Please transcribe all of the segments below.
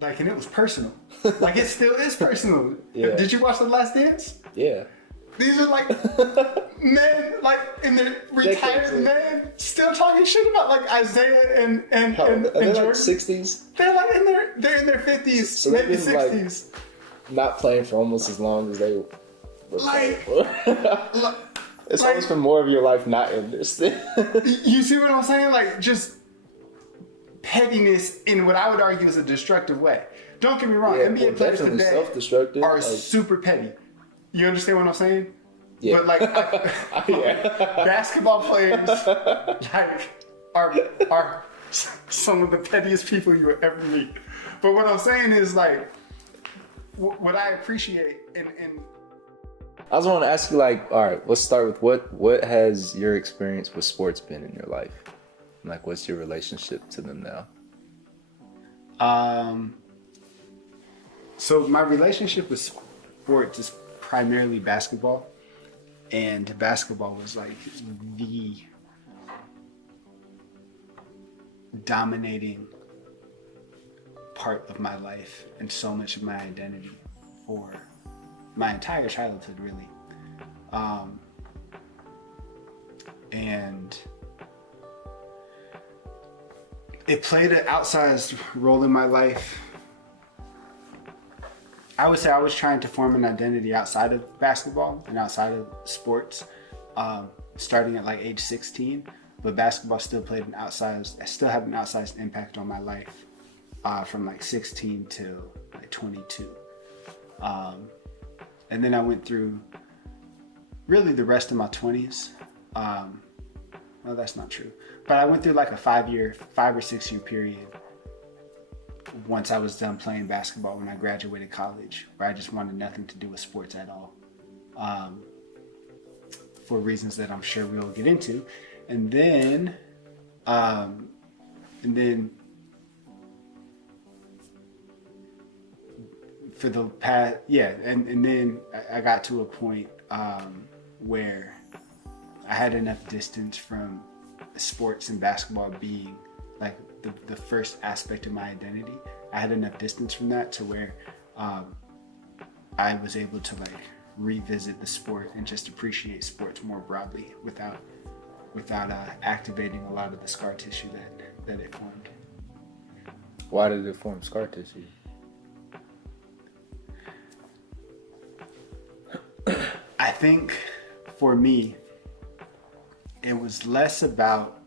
Like, and it was personal. Like, it still is personal. Yeah. Did you watch The Last Dance? Yeah. These are like men, like in their retired men, still talking shit about like Isaiah and Are they Jordan. like 60s? They're like they're in their 50s, So maybe they've been 60s. like not playing for almost as long as they were Like, playing for. It's like, almost been more of your life not in this. You see what I'm saying? Like, just pettiness in what I would argue is a destructive way. Don't get me wrong, NBA players definitely today self-destructive. are like, super petty. You understand what I'm saying? yeah. But like, basketball players like are some of the pettiest people you will ever meet. But what I'm saying is like, what I appreciate and I was want to ask you, like, all right, let's start with what has your experience with sports been in your life? Like, what's your relationship to them now? So my relationship with sports is primarily basketball, and basketball was like the dominating part of my life and so much of my identity for my entire childhood, really. And it played an outsized role in my life. I would say I was trying to form an identity outside of basketball and outside of sports, starting at like age 16. But basketball still played an outsized, I still have an outsized impact on my life from like 16 to like 22. And then I went through really the rest of my 20s. No, that's not true. But I went through like a 5 or 6 year period once I was done playing basketball when I graduated college, where I just wanted nothing to do with sports at all, for reasons that I'm sure we'll get into. And then for the past, and then I got to a point where I had enough distance from sports and basketball being like the first aspect of my identity. I had enough distance from that to where I was able to like revisit the sport and just appreciate sports more broadly without activating a lot of the scar tissue that it formed. Why did it form scar tissue? I think for me, it was less about,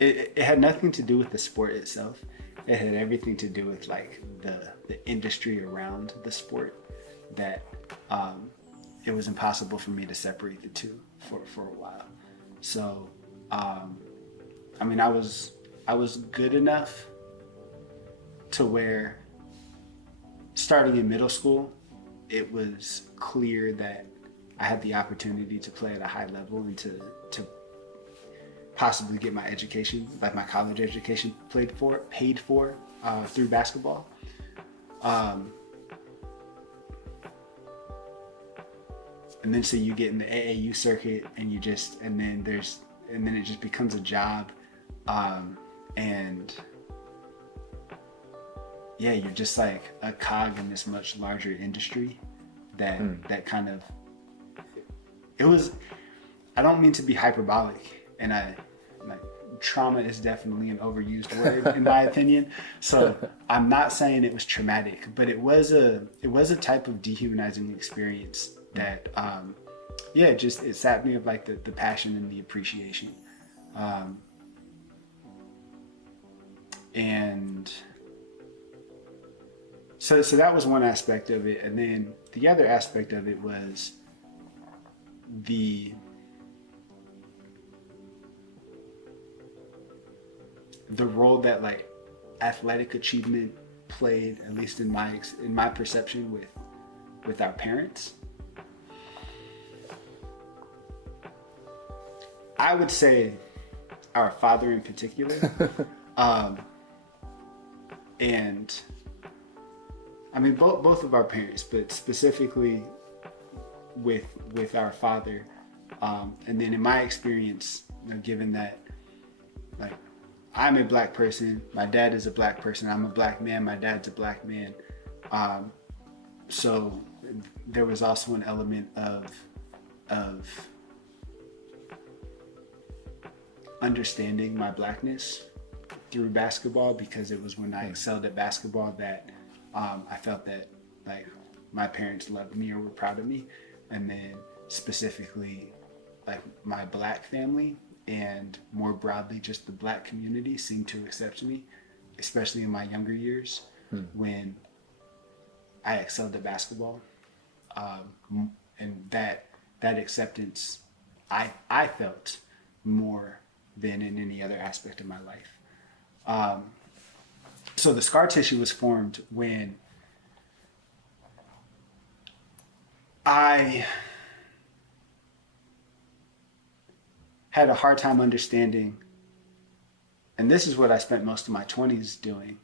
it had nothing to do with the sport itself. It had everything to do with like the industry around the sport, that it was impossible for me to separate the two for a while. So, I mean, I was good enough to where starting in middle school, it was clear that I had the opportunity to play at a high level and to possibly get my education, like my college education, paid for through basketball. And then so you get in the AAU circuit, and then it just becomes a job, and yeah, you're just like a cog in this much larger industry that kind of, it was, I don't mean to be hyperbolic, and trauma is definitely an overused word in my opinion. So I'm not saying it was traumatic, but it was a type of dehumanizing experience that, it sapped me of like the passion and the appreciation. And so that was one aspect of it. And then the other aspect of it was the role that like athletic achievement played, at least in my perception with our parents. I would say our father in particular, and I mean both of our parents, but specifically with our father, and then in my experience, given that like I'm a black person. My dad is a black person. I'm a black man. My dad's a black man. Um, so there was also an element of understanding my blackness through basketball, because it was when I excelled at basketball that I felt that like my parents loved me or were proud of me. And then specifically like my black family and more broadly just the black community seemed to accept me, especially in my younger years when I excelled at basketball. And that acceptance I felt more than in any other aspect of my life. So the scar tissue was formed when I had a hard time understanding, and this is what I spent most of my 20s doing.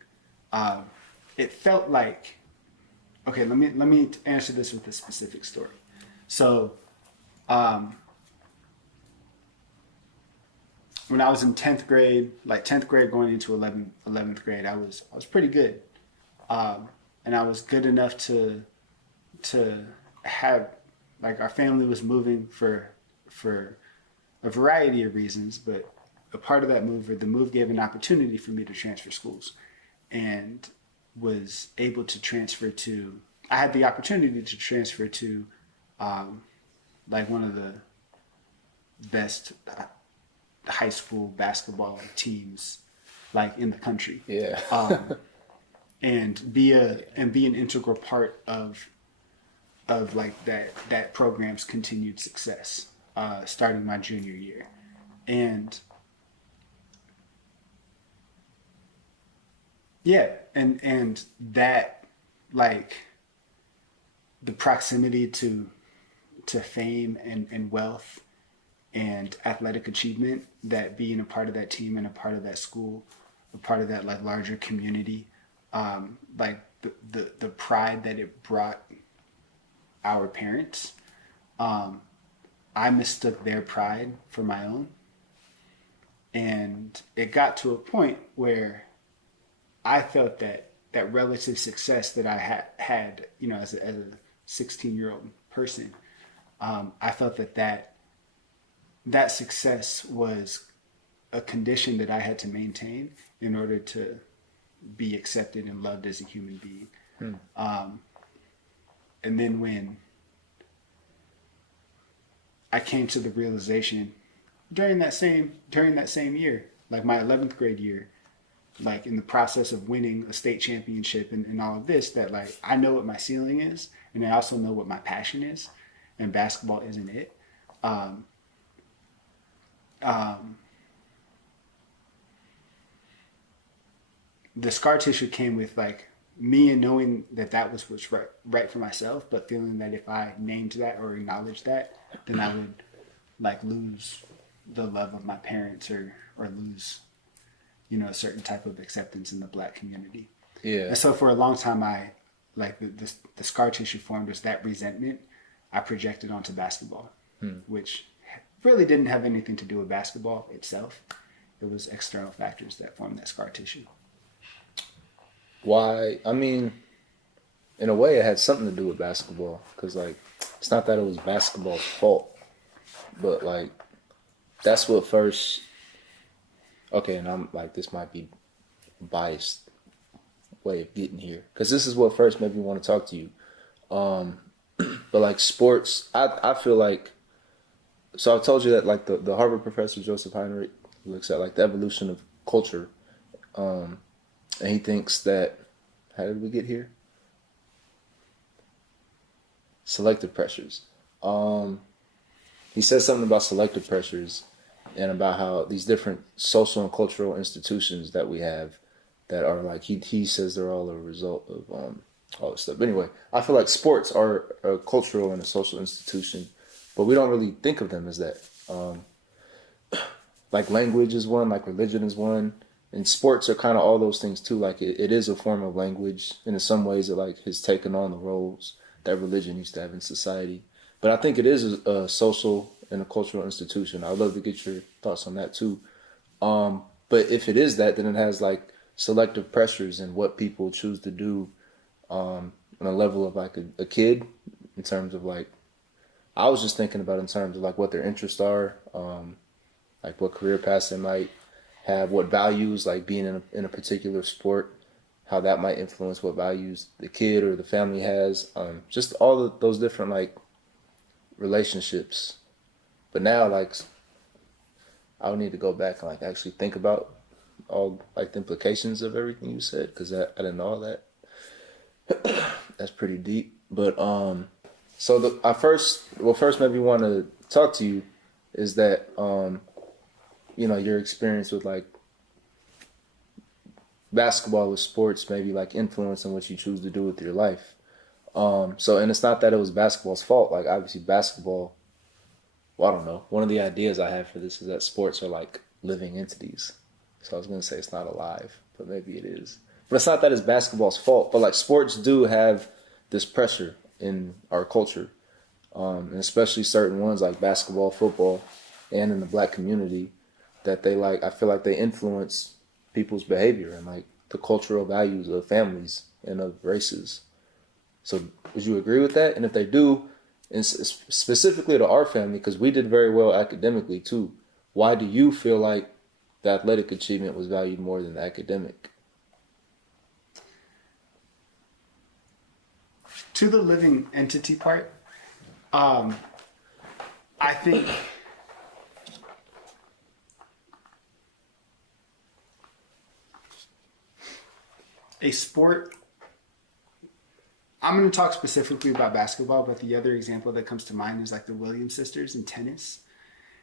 It felt like, okay, let me answer this with a specific story. So, when I was in 10th grade, like 10th grade going into 11th grade, I was pretty good. And I was good enough to have, like, our family was moving for a variety of reasons, but a part of that move, or the move, gave an opportunity for me to transfer schools, and was able to transfer to, I had the opportunity to transfer to like one of the best high school basketball teams like in the country. Yeah. And be an integral part of like that program's continued success, starting my junior year. And yeah, and that, like, the proximity to fame and wealth and athletic achievement, that being a part of that team and a part of that school, a part of that like larger community, like the pride that it brought our parents, I mistook their pride for my own. And it got to a point where I felt that relative success that I had, you know, as a 16-year-old person, I felt that success was a condition that I had to maintain in order to be accepted and loved as a human being. And then when I came to the realization during that same year, like my 11th grade year, like in the process of winning a state championship and all of this, that like I know what my ceiling is, and I also know what my passion is, and basketball isn't it. The scar tissue came with like me and knowing that was what's right for myself, but feeling that if I named that or acknowledged that, then I would like lose the love of my parents, or lose, you know, a certain type of acceptance in the black community. Yeah. And so for a long time, I like the scar tissue formed as that resentment I projected onto basketball, which really didn't have anything to do with basketball itself. It was external factors that formed that scar tissue. Why? I mean, in a way, it had something to do with basketball, because like it's not that it was basketball's fault, but like that's what first. Okay, and I'm like, this might be biased way of getting here, because this is what first made me want to talk to you. But like sports, I feel like, so I told you that like the Harvard professor Joseph Heinrich looks at like the evolution of culture, and he thinks that, how did we get here? Selective pressures. He says something about selective pressures, and about how these different social and cultural institutions that we have, that are like, he says they're all a result of all this stuff. But anyway, I feel like sports are a cultural and a social institution, but we don't really think of them as that. Like language is one, like religion is one, and sports are kind of all those things too. Like it is a form of language, and in some ways it like has taken on the roles that religion used to have in society. But I think it is a social and a cultural institution. I'd love to get your thoughts on that too. But if it is that, then it has like selective pressures and what people choose to do on a level of like a kid in terms of like I was just thinking about in terms of like what their interests are, like what career paths they might have, what values like being in a particular sport, how that might influence what values the kid or the family has, just all of those different like relationships. But now like I would need to go back and like actually think about all like the implications of everything you said because I didn't know all that. That's pretty deep. But so I first maybe want to talk to you is that your experience with like basketball or sports maybe like influencing what you choose to do with your life. So and it's not that it was basketball's fault. Like obviously basketball. Well, I don't know. One of the ideas I have for this is that sports are like living entities. So I was gonna say it's not alive, but maybe it is. But it's not that it's basketball's fault. But like sports do have this pressure in our culture, and especially certain ones like basketball, football, and in the black community, that they like. I feel like they influence people's behavior and like the cultural values of families and of races. So would you agree with that? And if they do, and specifically to our family, because we did very well academically too, why do you feel like the athletic achievement was valued more than the academic? To the living entity part, I think a sport, I'm going to talk specifically about basketball, but the other example that comes to mind is like the Williams sisters in tennis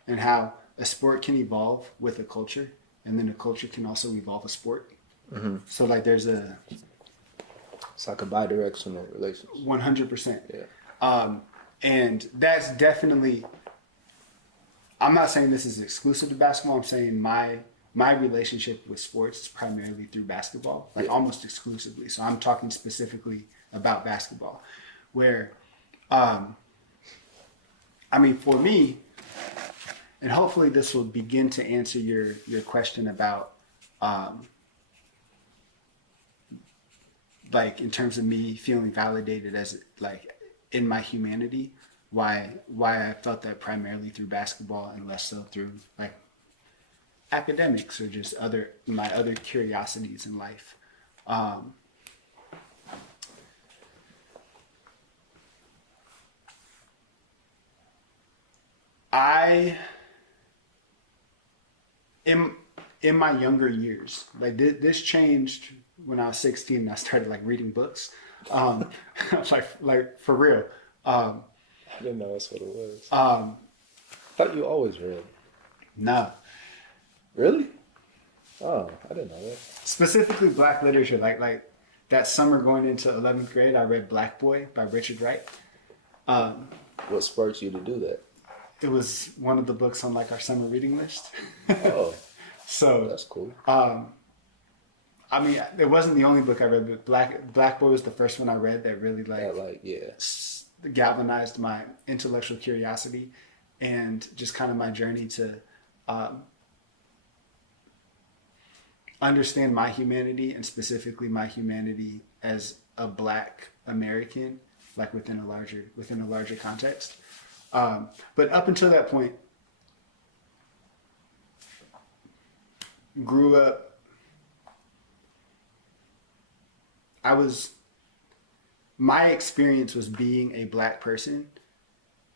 and how a sport can evolve with a culture and then a culture can also evolve a sport. Mm-hmm. So like there's it's like a bi-directional relationship. 100%. Yeah. And that's definitely, I'm not saying this is exclusive to basketball. I'm saying my relationship with sports is primarily through basketball, like almost exclusively. So I'm talking specifically about basketball, where, for me, and hopefully this will begin to answer your question about, like in terms of me feeling validated as like in my humanity, why I felt that primarily through basketball and less so through like academics or just my other curiosities in life. I in my younger years, like this changed when I was 16 and I started like reading books. Like for real. I didn't know that's what it was. I thought you always read. No. Really? Oh, I didn't know that. Specifically black literature. Like that summer going into 11th grade, I read Black Boy by Richard Wright. What sparked you to do that? It was one of the books on like our summer reading list. Oh. So that's cool. I mean, it wasn't the only book I read, but Black Boy was the first one I read that really galvanized my intellectual curiosity and just kind of my journey to understand my humanity and specifically my humanity as a Black American, like within a larger context. But up until that point, grew up. My experience was being a Black person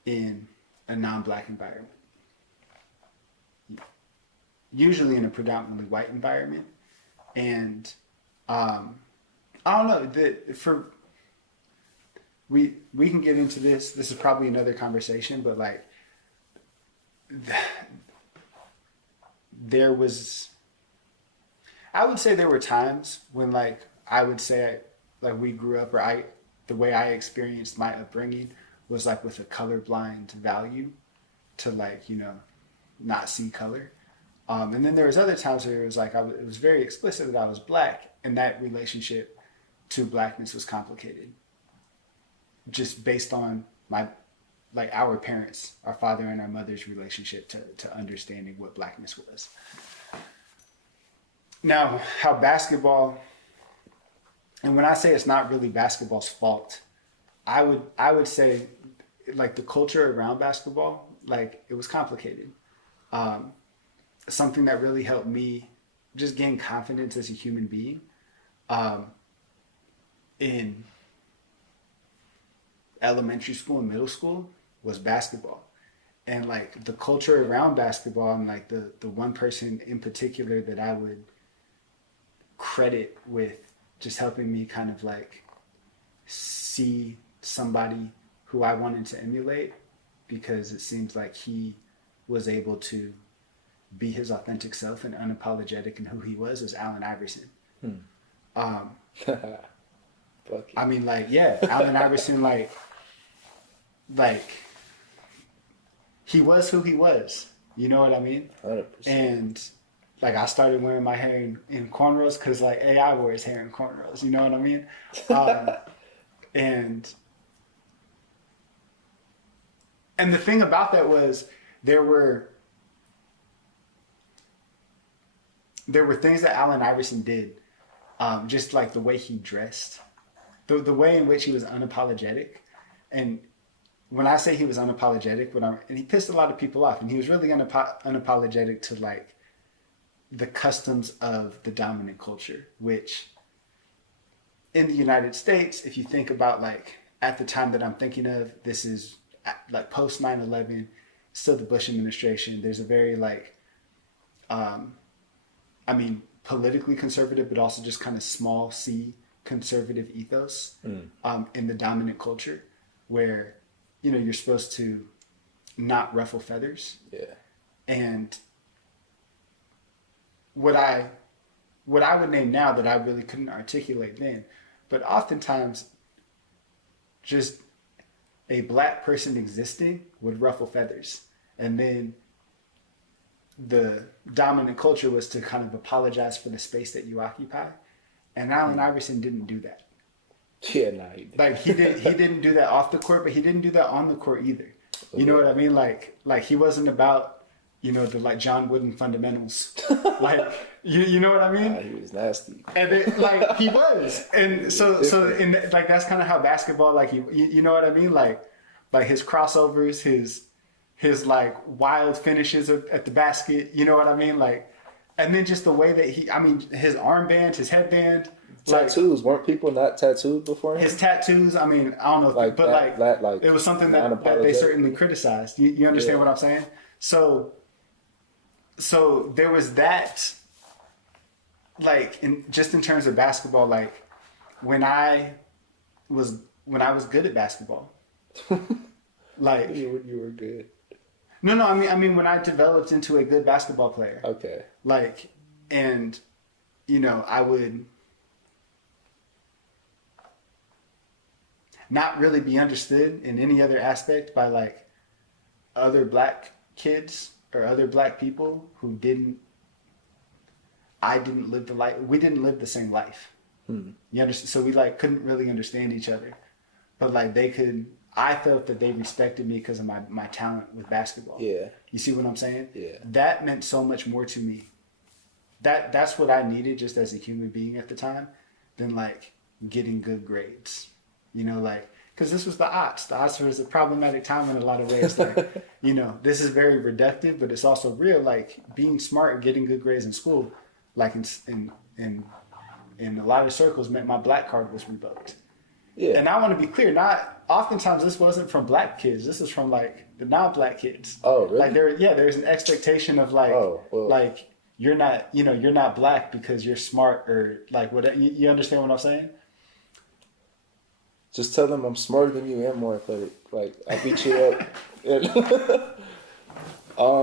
in a non-Black environment. Usually in a predominantly white environment. And I don't know, we can get into this. This is probably another conversation, but like I would say there were times when like I would say like we grew up or the way I experienced my upbringing was like with a colorblind value to like, not see color. And then there was other times where it was like, it was very explicit that I was Black and that relationship to Blackness was complicated. Just based on our parents, our father and our mother's relationship to understanding what Blackness was. Now, how basketball, and when I say it's not really basketball's fault, I would say like the culture around basketball, like it was complicated. Um, Something that really helped me just gain confidence as a human being um, in elementary school and middle school was basketball. And like the culture around basketball, and like the one person in particular that I would credit with just helping me kind of like see somebody who I wanted to emulate, because it seems like he was able to be his authentic self and unapologetic in who he was Allen Iverson. Um, Fuck I mean, like, yeah, Allen Iverson, like he was who he was. You know what I mean? 100%. And like I started wearing my hair in cornrows because like AI wore his hair in cornrows. You know what I mean? Um, and and the thing about that was there were there were things that Allen Iverson did, just like the way he dressed, the way in which he was unapologetic. And when I say he was unapologetic, and he pissed a lot of people off, and he was really unapologetic to like the customs of the dominant culture, which in the United States, if you think about like at the time that I'm thinking of, this is like post 9/11, still the Bush administration. There's a very like, I mean, politically conservative, but also just kind of small c conservative ethos in the dominant culture, where you know you're supposed to not ruffle feathers. Yeah. And what I would name now that I really couldn't articulate then, but oftentimes just a black person existing would ruffle feathers, and then the dominant culture was to kind of apologize for the space that you occupy. And Allen Iverson didn't do that. Yeah, nah, he did. Like he didn't do that off the court, but he didn't do that on the court either. You know what I mean? Like he wasn't about, you know, the like John Wooden fundamentals. Like you know what I mean? Nah, he was nasty. And then, like he was. And so in like that's kind of how basketball, like you know what I mean? Like his crossovers, his like wild finishes at the basket, you know what I mean? Like, and then just the way that his armband, his headband, Tattoos, weren't people not tattooed before him? his tattoos. I mean, I don't know, Like but like it was something that they certainly criticized. You understand what I'm saying? So there was that, like in terms of basketball, like when I was good at basketball, like you were good. No. I mean, when I developed into a good basketball player. Okay. Like, and, you know, I would not really be understood in any other aspect by, like, other black kids or other black people who I didn't live the life, we didn't live the same life. You understand? So we, like, couldn't really understand each other. But, like, I felt that they respected me because of my talent with basketball. Yeah. You see what I'm saying? Yeah. That meant so much more to me. That's what I needed just as a human being at the time, than like getting good grades. You know, like, because this was the aughts. The aughts was a problematic time in a lot of ways. Like, you know, this is very reductive, but it's also real. Like being smart and getting good grades in school, like in a lot of circles, meant my black card was revoked. Yeah. And I want to be clear, oftentimes this wasn't from black kids. This is from like the non-black kids. Oh, really? Like there's an expectation of like, like you're not black because you're smart or like whatever. You understand what I'm saying? Just tell them I'm smarter than you and more athletic. Like I beat you up. I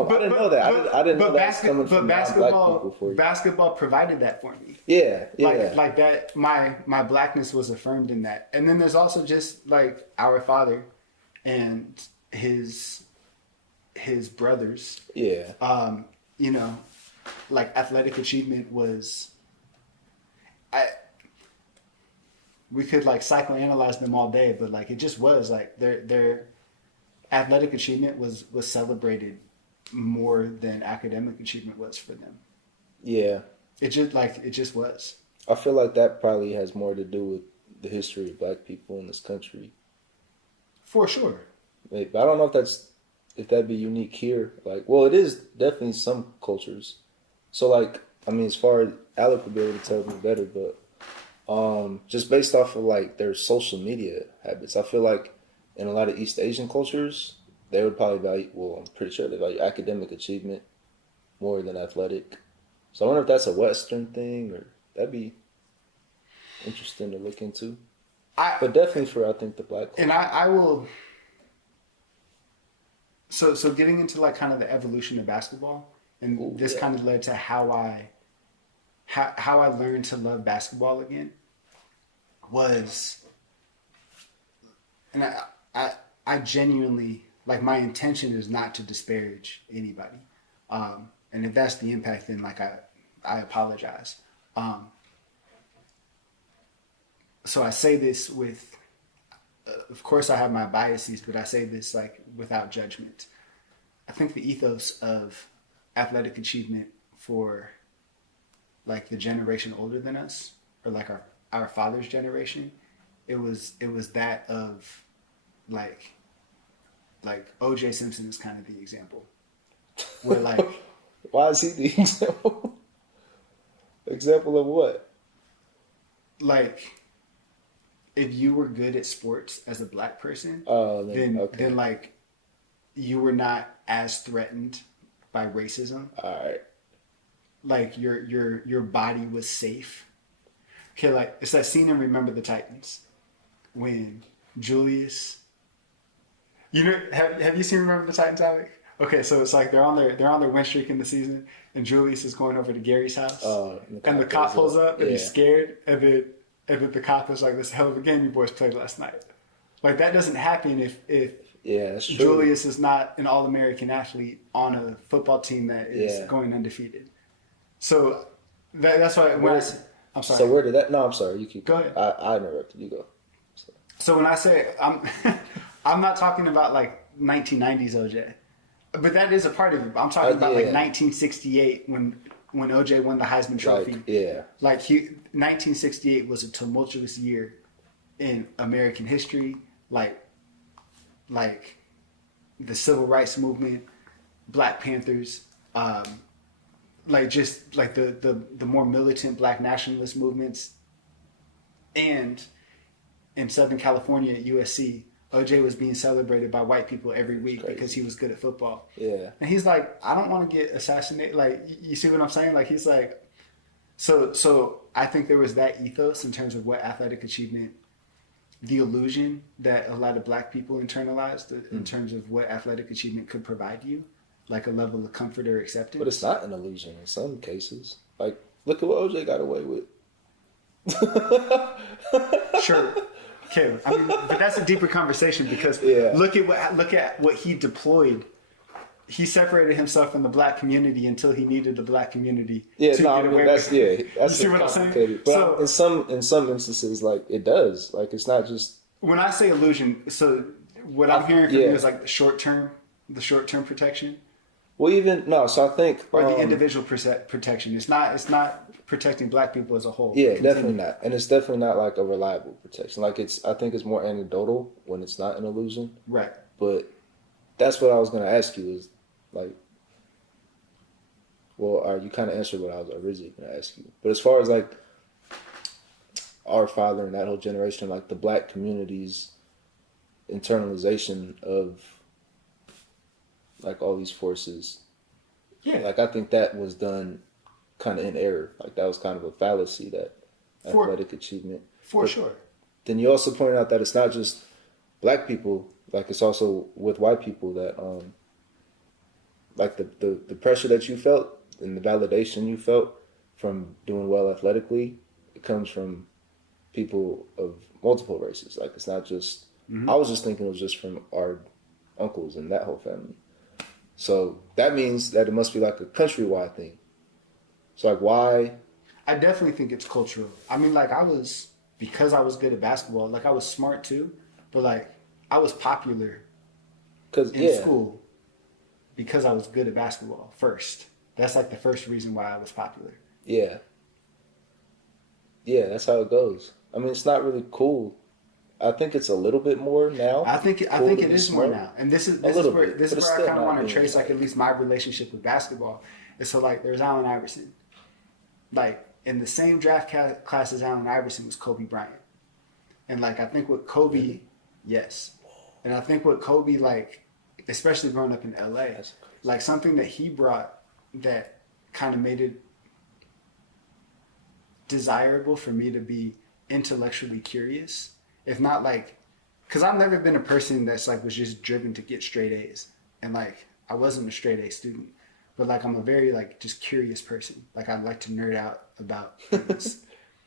didn't know that. I didn't know that was coming from black people for you. Basketball provided that for me. Yeah. Like that. My blackness was affirmed in that. And then there's also just like our father and his brothers. Yeah. You know, like athletic achievement was. We could like psychoanalyze them all day, but like it just was like their athletic achievement was celebrated more than academic achievement was for them. Yeah. It just was. I feel like that probably has more to do with the history of black people in this country. For sure. Maybe. I don't know if that'd be unique here. Like, well, it is definitely some cultures. So, like, I mean, as far as Alec would be able to tell me better, but just based off of like their social media habits, I feel like in a lot of East Asian cultures, they would probably value. Well, I'm pretty sure they value academic achievement more than athletic. So I wonder if that's a Western thing, or that'd be interesting to look into. But definitely for I think the black culture. And I will. So getting into like kind of the evolution of basketball, and Ooh, this yeah. kind of led to how I learned to love basketball again was, and I genuinely, like, my intention is not to disparage anybody, and if that's the impact, then like I apologize. So I say this with, of course I have my biases, but I say this like without judgment. I think the ethos of athletic achievement for like the generation older than us, or like our father's generation, it was that of like OJ Simpson is kind of the example. Where like Why is he the example? Example of what? like if you were good at sports as a black person, Then then like you were not as threatened by racism. all right. Like your body was safe. Okay, like it's that scene in Remember the Titans when Julius. You know, have you seen Remember the Titans, Alec? Okay, so it's like they're on their win streak in the season, and Julius is going over to Gary's house, and the cop pulls up, and he's scared, and then the cop is like, "This is a hell of a game you boys played last night." Like that doesn't happen if Yeah, that's true. Julius is not an All-American athlete on a football team that is going undefeated. So that's why I'm sorry. So where did that? No, I'm sorry. You keep. Go ahead. I interrupted. You go. So when I say I'm not talking about like 1990s OJ, but that is a part of it. I'm talking about like 1968 when OJ won the Heisman Trophy. Like, 1968 was a tumultuous year in American history. Like the Civil Rights Movement, Black Panthers, like just like the more militant Black nationalist movements, and in Southern California at USC, OJ was being celebrated by white people every week because he was good at football. Yeah. And he's like, I don't want to get assassinated. Like, you see what I'm saying? Like, he's like, so I think there was that ethos in terms of what athletic achievement, the illusion that a lot of black people internalized in terms of what athletic achievement could provide you, like a level of comfort or acceptance. But it's not an illusion in some cases. Like, look at what OJ got away with. Sure. Okay, I mean, but that's a deeper conversation because look at what he deployed. He separated himself from the black community until he needed the black community to get away with it. That's you see what I'm saying? But so, in some instances, like it does. Like it's not just when I say illusion. So what I'm hearing from you is like the short term protection. Well, so I think or the individual protection. It's not protecting black people as a whole. Yeah, definitely not, and it's definitely not like a reliable protection. Like I think it's more anecdotal when it's not an illusion. Right. But that's what I was going to ask you is like, well, you kind of answered what I was originally going to ask you. But as far as like our father and that whole generation, like the black community's internalization of like all these forces. Yeah. Like I think that was done kind of in error. Like that was kind of a fallacy, that athletic achievement. For sure. Then you also pointed out that it's not just black people, like it's also with white people that like the pressure that you felt and the validation you felt from doing well athletically, it comes from people of multiple races. Like it's not just I was just thinking it was just from our uncles and that whole family. So that means that it must be like a countrywide thing. So like why? I definitely think it's cultural. I mean, like because I was good at basketball, like I was smart too, but like I was popular in school because I was good at basketball first. That's like the first reason why I was popular. Yeah. Yeah, that's how it goes. I mean, it's not really cool. I think it's a little bit more now. I Cool think to it be is more smart. now, and A little this bit, is but it's where I still kind of not want to being trace like at like. least my relationship with basketball. And so like there's Allen Iverson, like in the same class as Allen Iverson was Kobe Bryant, and like I think what Kobe, Really? yes, and I think what Kobe like, especially growing up in LA, That's crazy. like something that he brought that kind of made it desirable for me to be intellectually curious, if not like, because I've never been a person that's like was just driven to get straight A's, and like I wasn't a straight A student, but like I'm a very like just curious person. Like I like to nerd out about things.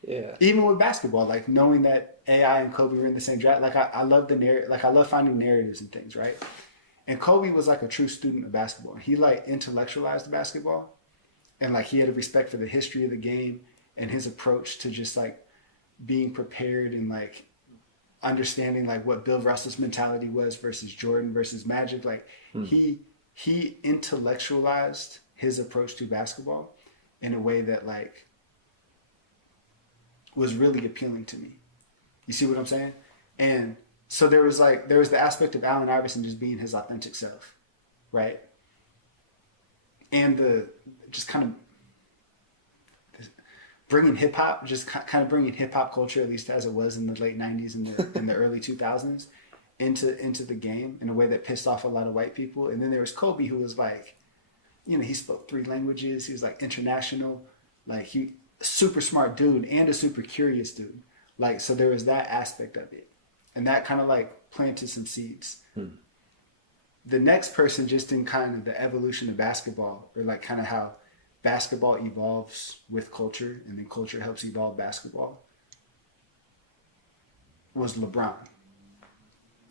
Yeah. Even with basketball, like knowing that AI and Kobe were in the same draft, like I love like I love finding narratives and things, right? And Kobe was like a true student of basketball. He like intellectualized basketball, and like he had a respect for the history of the game and his approach to just like being prepared and like understanding like what Bill Russell's mentality was versus Jordan versus Magic. Like he intellectualized his approach to basketball in a way that like was really appealing to me. You see what I'm saying? And so there was the aspect of Allen Iverson just being his authentic self, right? And the just kind of bringing hip hop, just kind of bringing hip hop culture, at least as it was in the late '90s and the early 2000s, into the game in a way that pissed off a lot of white people. And then there was Kobe, who was like, you know, he spoke 3 languages. He was like international, like he super smart dude and a super curious dude. Like so, there was that aspect of it, and that kind of like planted some seeds. The next person, just in kind of the evolution of basketball, or like kind of how basketball evolves with culture and then culture helps evolve basketball, was LeBron.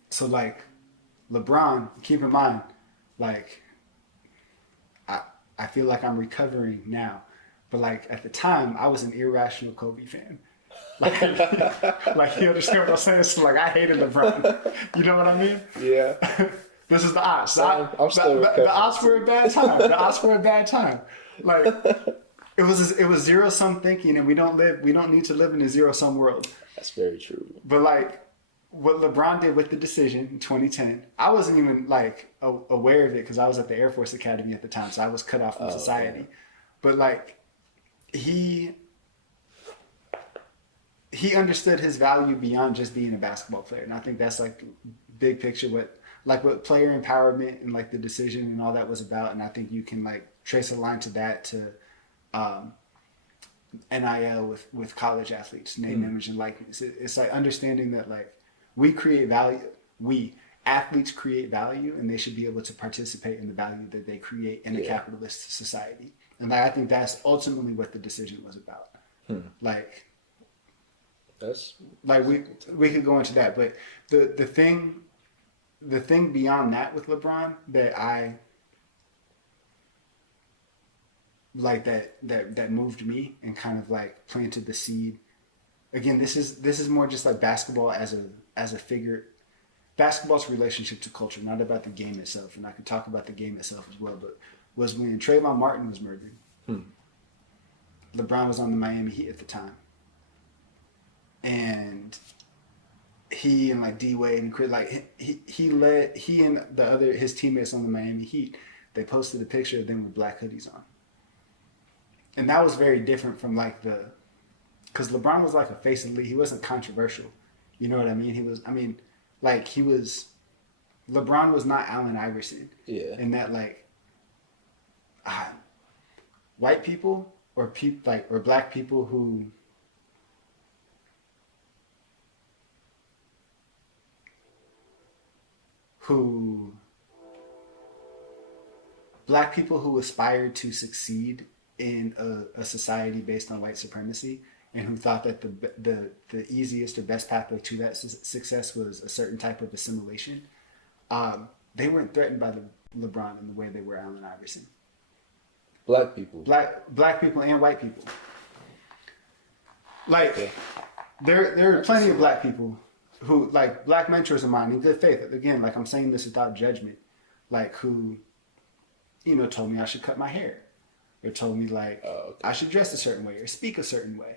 So like LeBron, keep in mind, like I feel like I'm recovering now, but like at the time I was an irrational Kobe fan. Like, like you understand what I'm saying? So like I hated LeBron. You know what I mean? Yeah. This is the odds. I'm still The odds were a bad time. The odds were a bad time. Like it was zero sum thinking, and we don't need to live in a zero sum world. That's very true. But like what LeBron did with the decision in 2010, I wasn't even like aware of it because I was at the Air Force Academy at the time, so I was cut off from society. Yeah. But like he understood his value beyond just being a basketball player, and I think that's like big picture what player empowerment and like the decision and all that was about. And I think you can like trace a line to that to NIL with college athletes, name, image, and likeness. It's like understanding that like we create value, athletes create value, and they should be able to participate in the value that they create in a capitalist society. And like, I think that's ultimately what the decision was about. Like, that's like we could go into that, but the thing beyond that with LeBron that I like that moved me and kind of like planted the seed. Again, this is more just like basketball as a figure, basketball's relationship to culture, not about the game itself. And I could talk about the game itself as well, but was when Trayvon Martin was murdered. LeBron was on the Miami Heat at the time, and he and like D Wade and like he and his teammates on the Miami Heat. They posted a picture of them with black hoodies on, and that was very different from like because LeBron was like a face of the league. He wasn't controversial, you know what I mean? LeBron was not Allen Iverson. Yeah. In that like white people or black people black people who aspired to succeed in a society based on white supremacy, and who thought that the easiest or best pathway to that success was a certain type of assimilation, they weren't threatened by LeBron in the way they were Allen Iverson. Black people. Black people and white people. Like, there are plenty of black people who, like, black mentors of mine in good faith. Again, like, I'm saying this without judgment. Like, who, you know, told me I should cut my hair. or told me like I should dress a certain way or speak a certain way.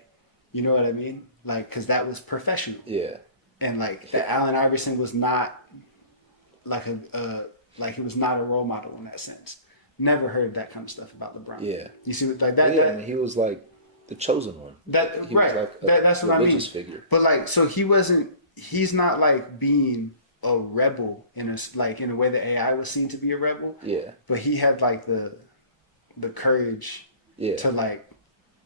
You know what I mean? Like, because that was professional. Yeah. And like that Allen Iverson was not like like he was not a role model in that sense. Never heard that kind of stuff about LeBron. Yeah. You see, like that. Yeah, that, and he was like the chosen one. That he right. Was like That's what I mean. Figure. But like, so he wasn't. He's not like being a rebel in a way that AI was seen to be a rebel. Yeah. But he had like the courage. Yeah.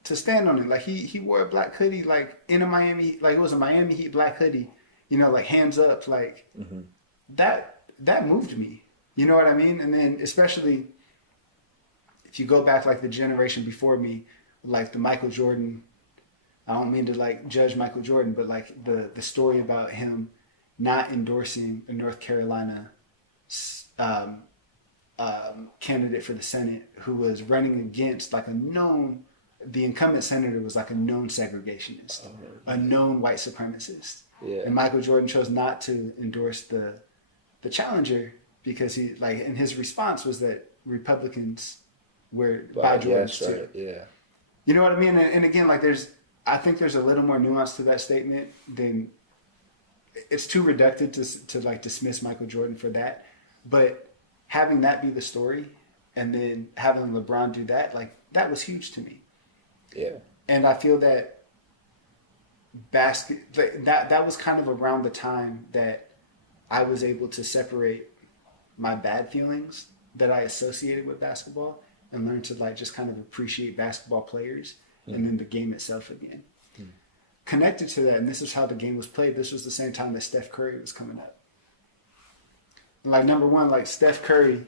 To stand on it. Like he wore a black hoodie like in a Miami, like it was a Miami Heat black hoodie. You know, like hands up, like that moved me. You know what I mean? And then especially if you go back like the generation before me, like the Michael Jordan. I don't mean to like judge Michael Jordan, but like the story about him not endorsing a North Carolina candidate for the Senate who was running against like the incumbent senator was like a known segregationist, a known white supremacist. Yeah. And Michael Jordan chose not to endorse the challenger because he like, and his response was that Republicans were by Jordan's too. Right. Yeah. You know what I mean? And again, like I think there's a little more nuance to that statement than it's too reductive to like dismiss Michael Jordan for that. But having that be the story and then having LeBron do that, like that was huge to me. Yeah. And I feel that that was kind of around the time that I was able to separate my bad feelings that I associated with basketball and learn to like just kind of appreciate basketball players and then the game itself again. Connected to that, and this is how the game was played, this was the same time that Steph Curry was coming up. Like number one, like Steph Curry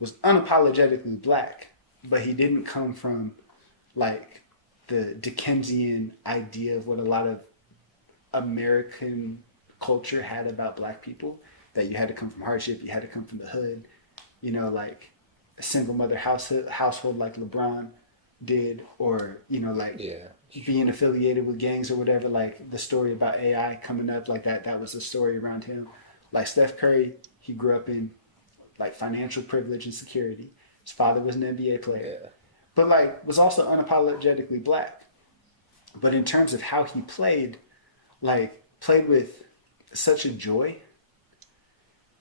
was unapologetically black, but he didn't come from like the Dickensian idea of what a lot of American culture had about black people, that you had to come from hardship, you had to come from the hood, you know, like a single mother household like LeBron did, or, you know, like being affiliated with gangs or whatever, like the story about AI coming up, like that was the story around him. Like Steph Curry, he grew up in like financial privilege and security. His father was an NBA player, but like was also unapologetically black. But in terms of how he played with such a joy,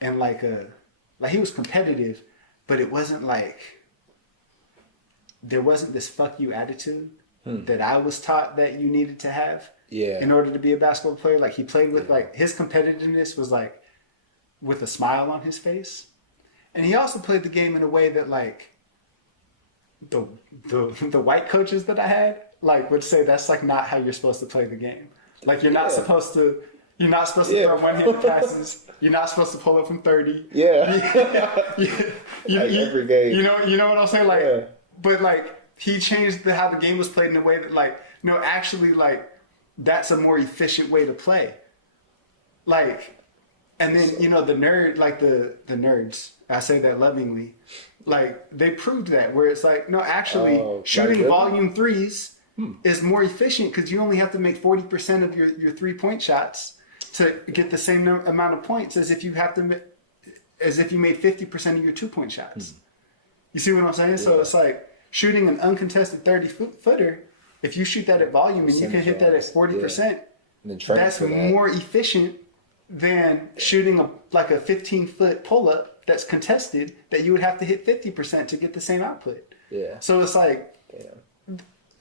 and like he was competitive, but it wasn't like, there wasn't this fuck you attitude that I was taught that you needed to have in order to be a basketball player. Like he played with like, his competitiveness was like with a smile on his face. And he also played the game in a way that like the white coaches that I had like would say that's like not how you're supposed to play the game. Like you're not supposed to throw one-handed passes. You're not supposed to pull up from 30. Every game. You know what I'm saying? Like, but like he changed how the game was played in a way that like, no, actually like that's a more efficient way to play. Like, and then, you know, the nerds, I say that lovingly, like they proved that, where it's like, no, actually shooting volume threes is more efficient because you only have to make 40% of your 3-point shots to get the same amount of points as if you made 50% of your 2-point shots. You see what I'm saying? So it's like shooting an uncontested 30-footer, if you shoot that at volume and you can hit that at 40%, that's more efficient than shooting a 15-foot pull-up that's contested that you would have to hit 50% to get the same output. Yeah. So it's like,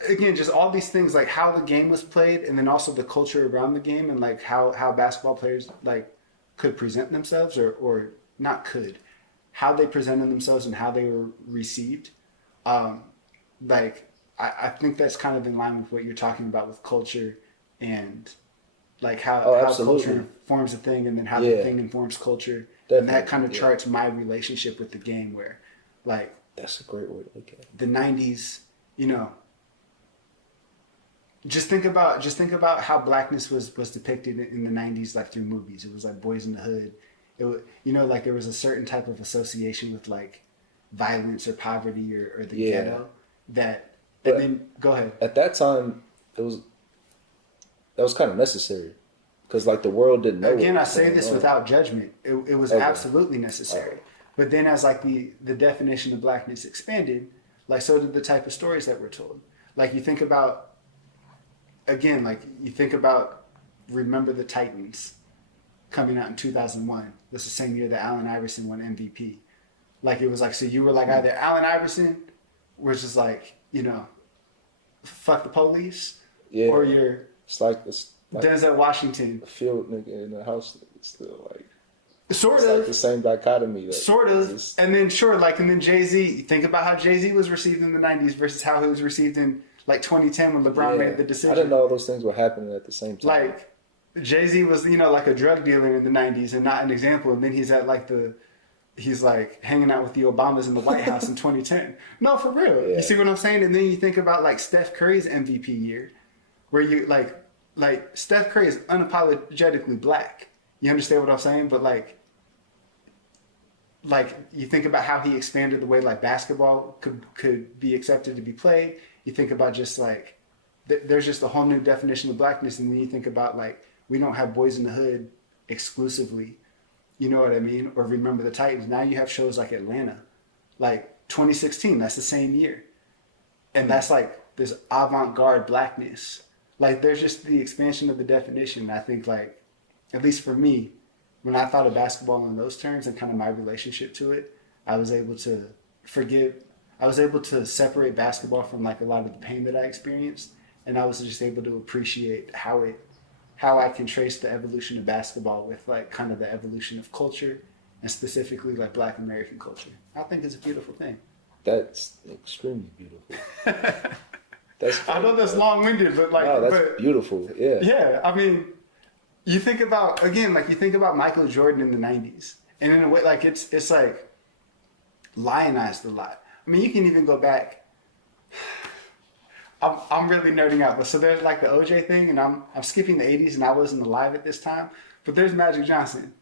again, just all these things, like how the game was played, and then also the culture around the game, and like how basketball players like could present themselves, or not could, how they presented themselves and how they were received. Like I think that's kind of in line with what you're talking about with culture, and like how culture forms a thing, and then how the thing informs culture. Definitely. And that kind of charts my relationship with the game, where like, that's a great way to look at it. The 90s, you know, just think about how blackness was depicted in the 90s, like through movies. It was like Boys in the Hood. It was, you know, like there was a certain type of association with like violence or poverty or the ghetto that. And then go ahead. At that time, that was kind of necessary, because like the world didn't know. Again, I say this without judgment. It was absolutely necessary. But then as like the definition of blackness expanded, Like, so did the type of stories that were told. Like, you think about, again, like, you think about Remember the Titans coming out in 2001. This is the same year that Allen Iverson won MVP. Like, it was like, so you were like either Allen Iverson, which is like, you know, fuck the police, Yeah. or you're it's like Denzel Washington. the field nigga in the house nigga still like. Sort It's of. like the same dichotomy. Sort of. And then, sure, like, and then Jay-Z, think about how Jay-Z was received in the 90s versus how he was received in, like, 2010 when LeBron made the decision. I didn't know all those things were happening at the same time. Like, Jay-Z was, you know, like a drug dealer in the 90s and not an example. And then he's at, like, he's, like, hanging out with the Obamas in the White House in 2010. No, for real. Yeah. You see what I'm saying? And then you think about, like, Steph Curry's MVP year, where you, like Steph Curry is unapologetically black. You understand what I'm saying? But, like, you think about how he expanded the way like basketball could be accepted to be played. You think about just like there's just a whole new definition of blackness, and then you think about like we don't have Boys in the Hood exclusively, you know what I mean? Or Remember the Titans. Now you have shows like Atlanta, like 2016. That's the same year, and that's like this avant-garde blackness. Like there's just the expansion of the definition. I think like at least for me, when I thought of basketball in those terms and kind of my relationship to it, I was able to separate basketball from like a lot of the pain that I experienced. And I was just able to appreciate how I can trace the evolution of basketball with like kind of the evolution of culture and specifically like Black American culture. I think it's a beautiful thing. That's extremely beautiful. I know that's long-winded, but like, no, that's beautiful. Yeah. Yeah. I mean, you think about Michael Jordan in the 90s, and in a way, like it's like lionized a lot. I mean, you can even go back. I'm really nerding out, but so there's like the OJ thing, and I'm skipping the 80s, and I wasn't alive at this time. But there's Magic Johnson.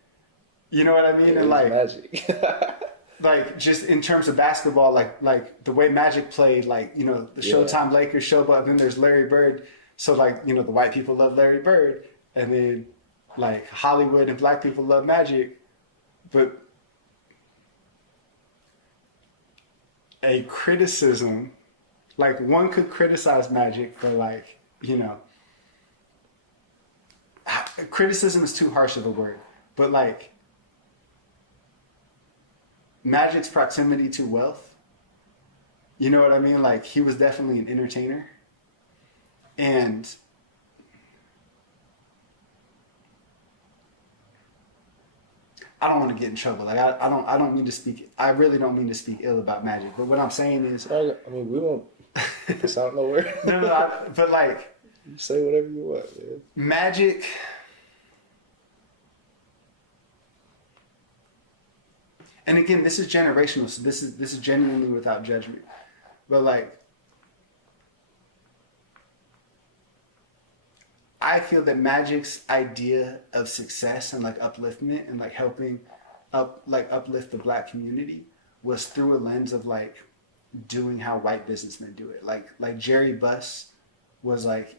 You know what I mean? And like Magic. like just in terms of basketball, like the way Magic played, like you know the Showtime Lakers show, but then there's Larry Bird. So like you know the white people love Larry Bird, and then like Hollywood and black people love Magic, but a criticism, like one could criticize Magic for like, you know, criticism is too harsh of a word, but like Magic's proximity to wealth, you know what I mean? Like he was definitely an entertainer, and I don't want to get in trouble. Like I don't mean to speak. I really don't mean to speak ill about Magic. But what I'm saying is, I mean, we won't put this out nowhere. But like, you say whatever you want, man. Magic. And again, this is generational. So this is genuinely without judgment. But like, I feel that Magic's idea of success and like upliftment and like helping uplift the black community was through a lens of like doing how white businessmen do it. Like Jerry Buss was like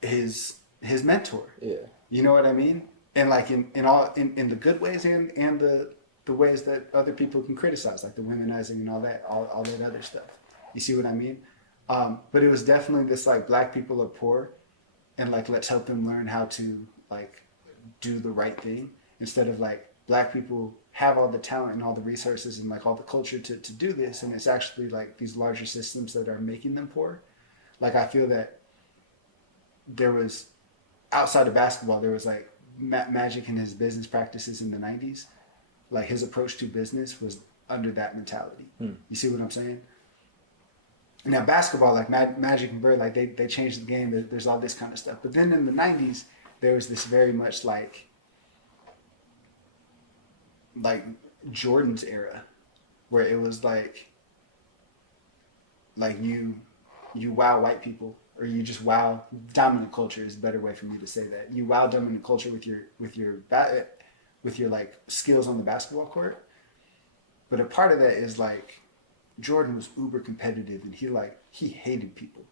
his mentor. Yeah. You know what I mean? And like in the good ways and the ways that other people can criticize, like the womenizing and all that other stuff. You see what I mean? But it was definitely this like black people are poor. And like, let's help them learn how to like do the right thing instead of like black people have all the talent and all the resources and like all the culture to do this. And it's actually like these larger systems that are making them poor. Like, I feel that there was outside of basketball, there was like Magic and his business practices in the 90s. Like his approach to business was under that mentality. You see what I'm saying? Now basketball, like Magic and Bird, like they changed the game. There's all this kind of stuff. But then in the 90s, there was this very much like Jordan's era, where it was like you wow white people, or you just wow dominant culture is a better way for me to say that. You wow dominant culture with your like skills on the basketball court. But a part of that is like Jordan was uber competitive, and he hated people,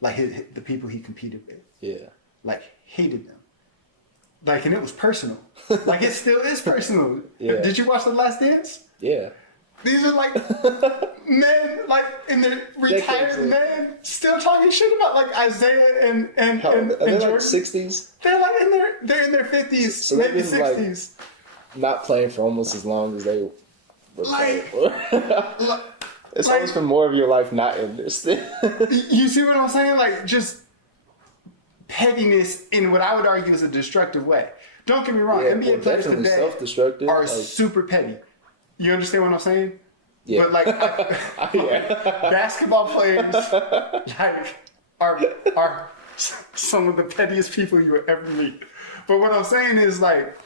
like the people he competed with. Yeah, like hated them. Like, and it was personal. Like it still is personal. Yeah. Did you watch The Last Dance? Yeah. These are like men, like in their retired men, still talking shit about like Isaiah and they're Jordan. like 60s. They're like they're in their 50s, So maybe they've been 60s. like not playing for almost as long as they were playing Like, for. It's always been more of your life not in this thing. You see what I'm saying? Like just pettiness in what I would argue is a destructive way. Don't get me wrong, NBA players today self-destructive, are super petty. You understand what I'm saying? Yeah. But like basketball players like are some of the pettiest people you will ever meet. But what I'm saying is like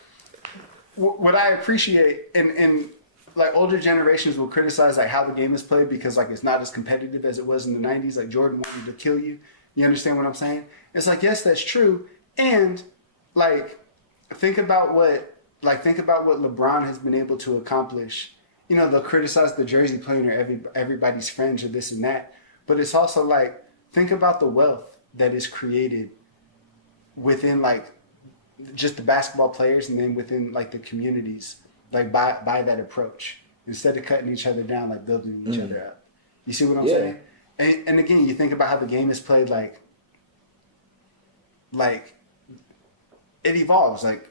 what I appreciate and like older generations will criticize like how the game is played because like it's not as competitive as it was in the 90s. Like Jordan wanted to kill you. You understand what I'm saying? It's like, yes, that's true. And like think about what LeBron has been able to accomplish. You know, they'll criticize the jersey player or everybody's friends or this and that. But it's also like, think about the wealth that is created within like just the basketball players and then within like the communities, like by that approach. Instead of cutting each other down, like building each other up. You see what I'm saying? And again, you think about how the game is played, like it evolves. Like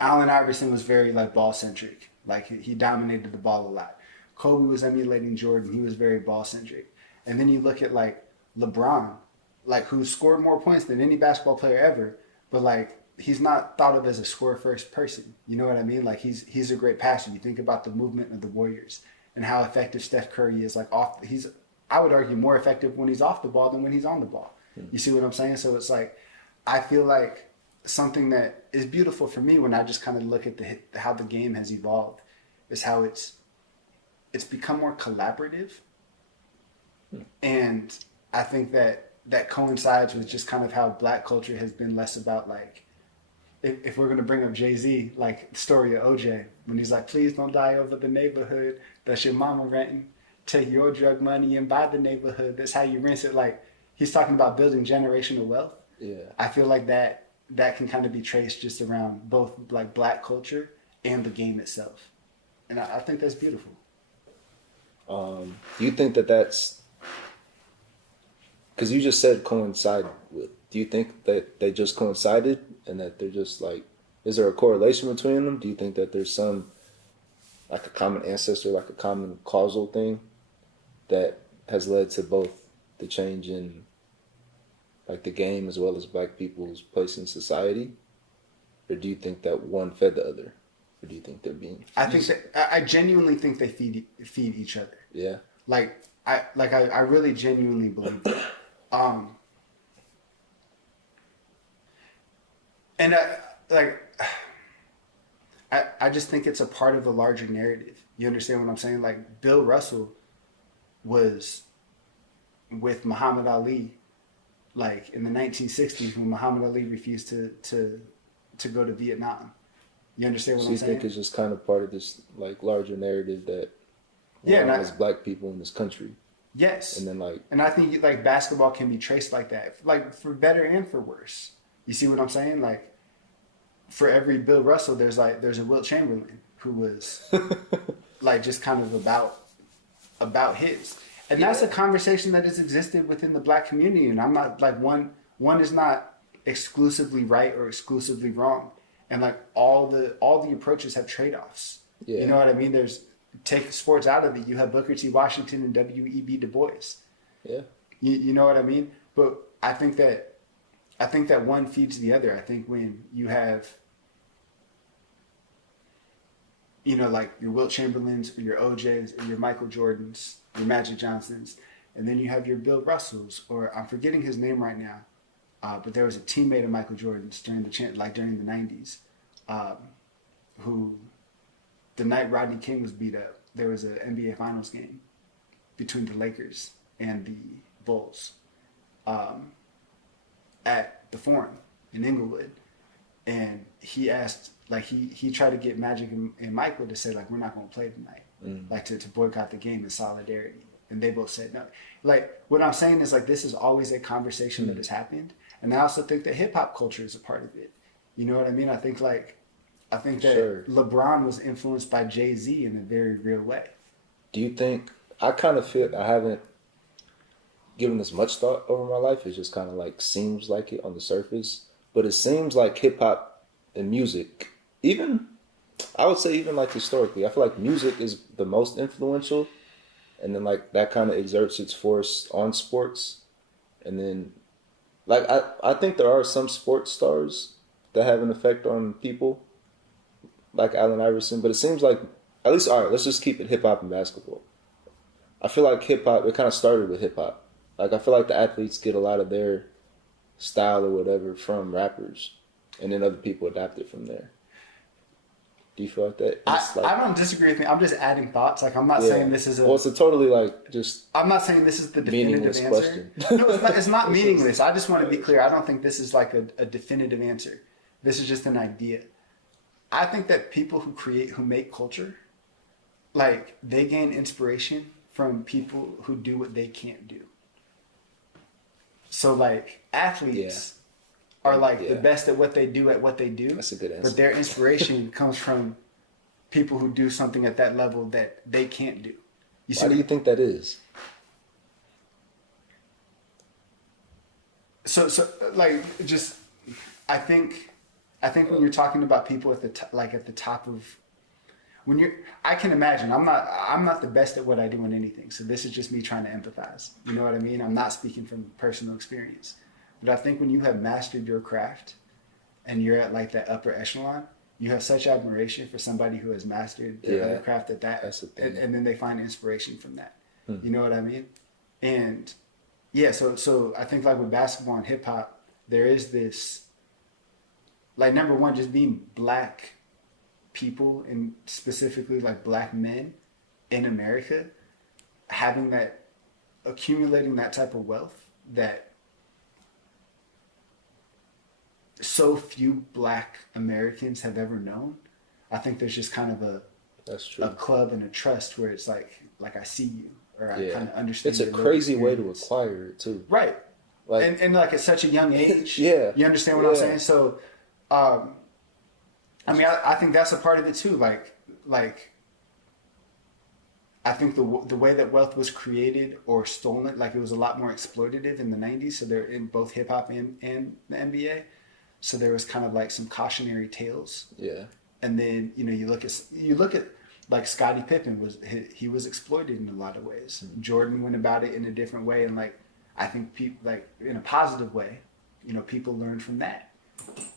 Allen Iverson was very like ball centric. Like he dominated the ball a lot. Kobe was emulating Jordan. He was very ball centric. And then you look at like LeBron, like who scored more points than any basketball player ever, but like he's not thought of as a score first person. You know what I mean? Like he's a great passer. You think about the movement of the Warriors and how effective Steph Curry is. Like I would argue more effective when he's off the ball than when he's on the ball. You see what I'm saying? So it's like I feel like something that is beautiful for me when I just kind of look at how the game has evolved is how it's become more collaborative. And I think that coincides with just kind of how black culture has been less about like, if we're going to bring up Jay-Z, like the story of OJ, when he's like, please don't die over the neighborhood that's your mama renting, take your drug money and buy the neighborhood, that's how you rinse it. Like he's talking about building generational wealth. Yeah, I feel like that can kind of be traced just around both like black culture and the game itself. And I think that's beautiful. Do you think that's, because you just said coincided with, do you think that they just coincided and that they're just like, is there a correlation between them? Do you think that there's some, like a common ancestor, like a common causal thing that has led to both the change in like the game as well as black people's place in society? Or do you think that one fed the other? Or do you think they're being? I genuinely think they feed each other. Yeah. I really genuinely believe that. And I just think it's a part of the larger narrative. You understand what I'm saying? Like Bill Russell was with Muhammad Ali, like in the 1960s when Muhammad Ali refused to go to Vietnam. You understand what I'm saying? So you think it's just kind of part of this like larger narrative that as black people in this country. Yes. And I think like basketball can be traced like that, like for better and for worse. You see what I'm saying? Like for every Bill Russell, there's a Wilt Chamberlain who was like just kind of about his. And that's a conversation that has existed within the black community. And I'm not like one is not exclusively right or exclusively wrong. And like all the approaches have trade-offs. Yeah. You know what I mean? Take sports out of it. You have Booker T. Washington and W.E.B. Du Bois. Yeah. You know what I mean? But I think that one feeds the other. I think when you have, you know, like your Wilt Chamberlains or your OJs or your Michael Jordans, your Magic Johnsons, and then you have your Bill Russells, or I'm forgetting his name right now, but there was a teammate of Michael Jordan's during the 90s, who the night Rodney King was beat up, there was an NBA Finals game between the Lakers and the Bulls at the Forum in Inglewood. And he asked, like, he tried to get Magic and Michael to say, like, we're not going to play tonight, like to boycott the game in solidarity. And they both said no. Like, what I'm saying is, like, this is always a conversation that has happened. And I also think that hip-hop culture is a part of it. You know what I mean? I think, like, I think Sure. that LeBron was influenced by Jay-Z in a very real way. Do you think I kind of feel I haven't given this much thought over my life? It just kind of like seems like it on the surface, but it seems like hip hop and music, even I would say even like historically, I feel like music is the most influential, and then like that kind of exerts its force on sports, and then like I think there are some sports stars that have an effect on people, like Allen Iverson, but it seems like at least all right, let's just keep it hip hop and basketball. I feel like hip hop it kind of started with hip hop. Like I feel like the athletes get a lot of their style or whatever from rappers, and then other people adapt it from there. Do you feel like that? I don't disagree with me. I'm just adding thoughts. Like, I'm not saying this is a. Well, it's a totally like just. I'm not saying this is the definitive answer. Question. No, it's not meaningless. I just want to be clear. I don't think this is like a definitive answer. This is just an idea. I think that people who make culture, like, they gain inspiration from people who do what they can't do. So, like, athletes are like the best at what they do. That's a good answer. But their inspiration comes from people who do something at that level that they can't do. Why do you think that is? So like just I think when you're talking about people at the top of when you're I can imagine I'm not the best at what I do in anything. So this is just me trying to empathize. You know what I mean? I'm not speaking from personal experience. But I think when you have mastered your craft and you're at like that upper echelon, you have such admiration for somebody who has mastered their other craft that's the thing. and then they find inspiration from that. You know what I mean? And yeah, so I think like with basketball and hip hop, there is this like number one, just being black people and specifically like black men in America, having that accumulating that type of wealth that so few black Americans have ever known. I think there's just kind of a club and a trust where it's like I see you or I kind of understand. It's a crazy way to acquire it too. Right. Like, and like at such a young age. Yeah. You understand what I'm saying? So, I mean, I think that's a part of it too. Like I think the way that wealth was created or stolen, like it was a lot more exploitative in the 90s. So they're in both hip hop and the NBA. So there was kind of like some cautionary tales. Yeah. And then, you know, you look at like Scottie Pippen he was exploited in a lot of ways. Mm-hmm. Jordan went about it in a different way. And like, I think people like in a positive way, you know, people learned from that.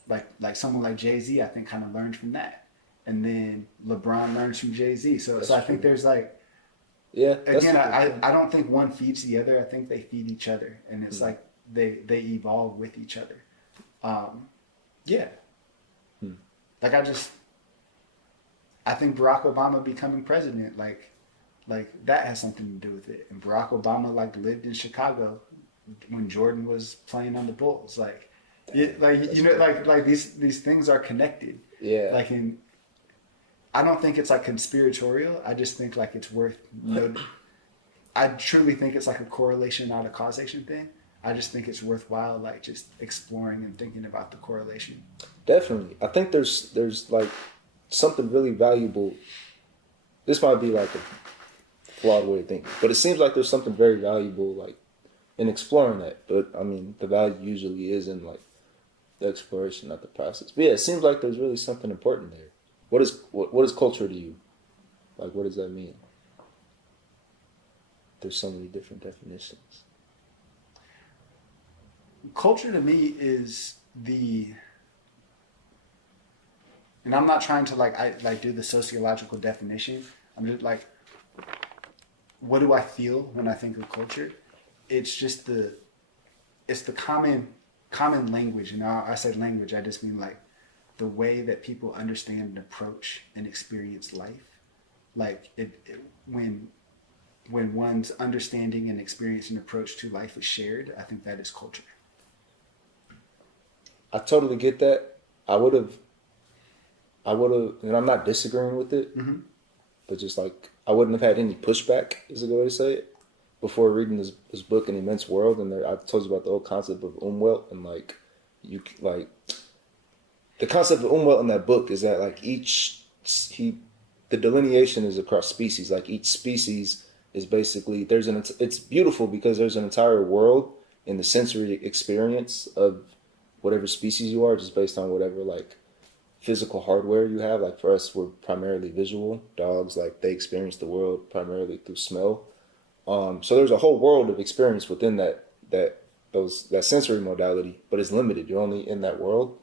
Like someone like Jay-Z, I think kind of learned from that. And then LeBron learns from Jay-Z. So I think there's like, again, I don't think one feeds the other. I think they feed each other. And it's like they evolve with each other. Like I think Barack Obama becoming president, like that has something to do with it. And Barack Obama like lived in Chicago when Jordan was playing on the Bulls. Like these things are connected. Yeah. Like I don't think it's like conspiratorial. I just think like it's worth noting. I truly think it's like a correlation, not a causation thing. I just think it's worthwhile, like just exploring and thinking about the correlation. Definitely, I think there's like something really valuable. This might be like a flawed way of thinking, but it seems like there's something very valuable, like in exploring that. But I mean, the value usually is in like the exploration, not the process. But yeah, it seems like there's really something important there. What is culture to you? Like, what does that mean? There's so many different definitions. Culture to me is and I'm not trying to do the sociological definition. I'm just like, what do I feel when I think of culture? It's just it's the common language. And I said language, I just mean like the way that people understand and approach and experience life. Like when one's understanding and experience and approach to life is shared, I think that is culture. I totally get that. I would have, and I'm not disagreeing with it, but just like, I wouldn't have had any pushback, is a good way to say it, before reading this book, An Immense World, and I told you about the whole concept of Umwelt, and like, the concept of umwelt in that book is that like the delineation is across species. Like each species is basically it's beautiful because there's an entire world in the sensory experience of whatever species you are, just based on whatever like physical hardware you have. Like for us, we're primarily visual. Dogs, like they experience the world primarily through smell. So there's a whole world of experience within that sensory modality, but it's limited. You're only in that world.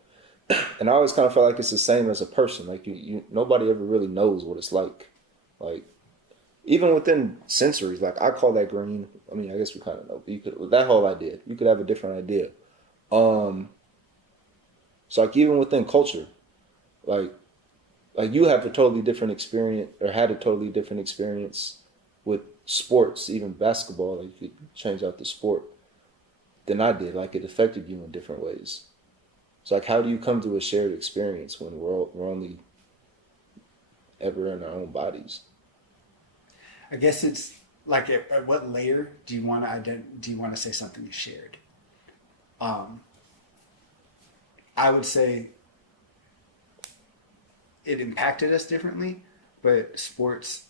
And I always kind of feel like it's the same as a person. Like you nobody ever really knows what it's like. Like even within sensories, like I call that green. I mean, I guess we kind of know. But you could with that whole idea, you could have a different idea. So like even within culture, like you have a totally different experience or had a totally different experience with sports, even basketball. Like you could change out the sport than I did. Like it affected you in different ways. So like, how do you come to a shared experience when we're only ever in our own bodies? I guess it's like at what layer do you want to do you want to say something is shared? I would say it impacted us differently, but sports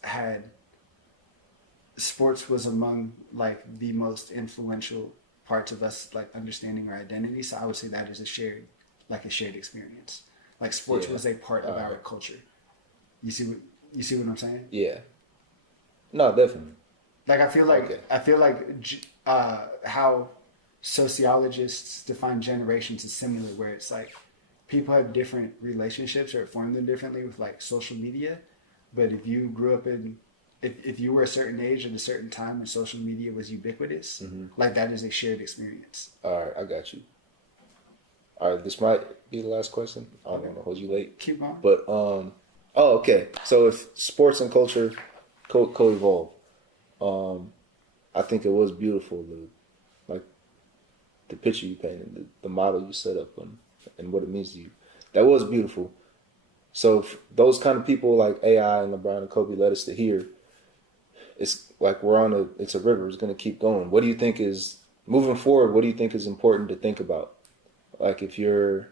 was among like the most influential parts of us like understanding our identity. So I would say that is a shared experience. Like sports was a part of our culture. You see what I'm saying? Yeah. No, definitely. Like I feel like how sociologists define generations is similar, where it's like people have different relationships or form them differently with like social media. But if you grew up if you were a certain age at a certain time when social media was ubiquitous, like that is a shared experience. All right, I got you. All right, this might be the last question. I don't want to hold you late. Keep going. But okay. So if sports and culture co-evolve, I think it was beautiful. Like the picture you painted, the model you set up, and what it means to you. That was beautiful. So if those kind of people like AI and LeBron and Kobe led us to here, it's like it's a river. It's going to keep going. What do you think is moving forward? What do you think is important to think about? Like if you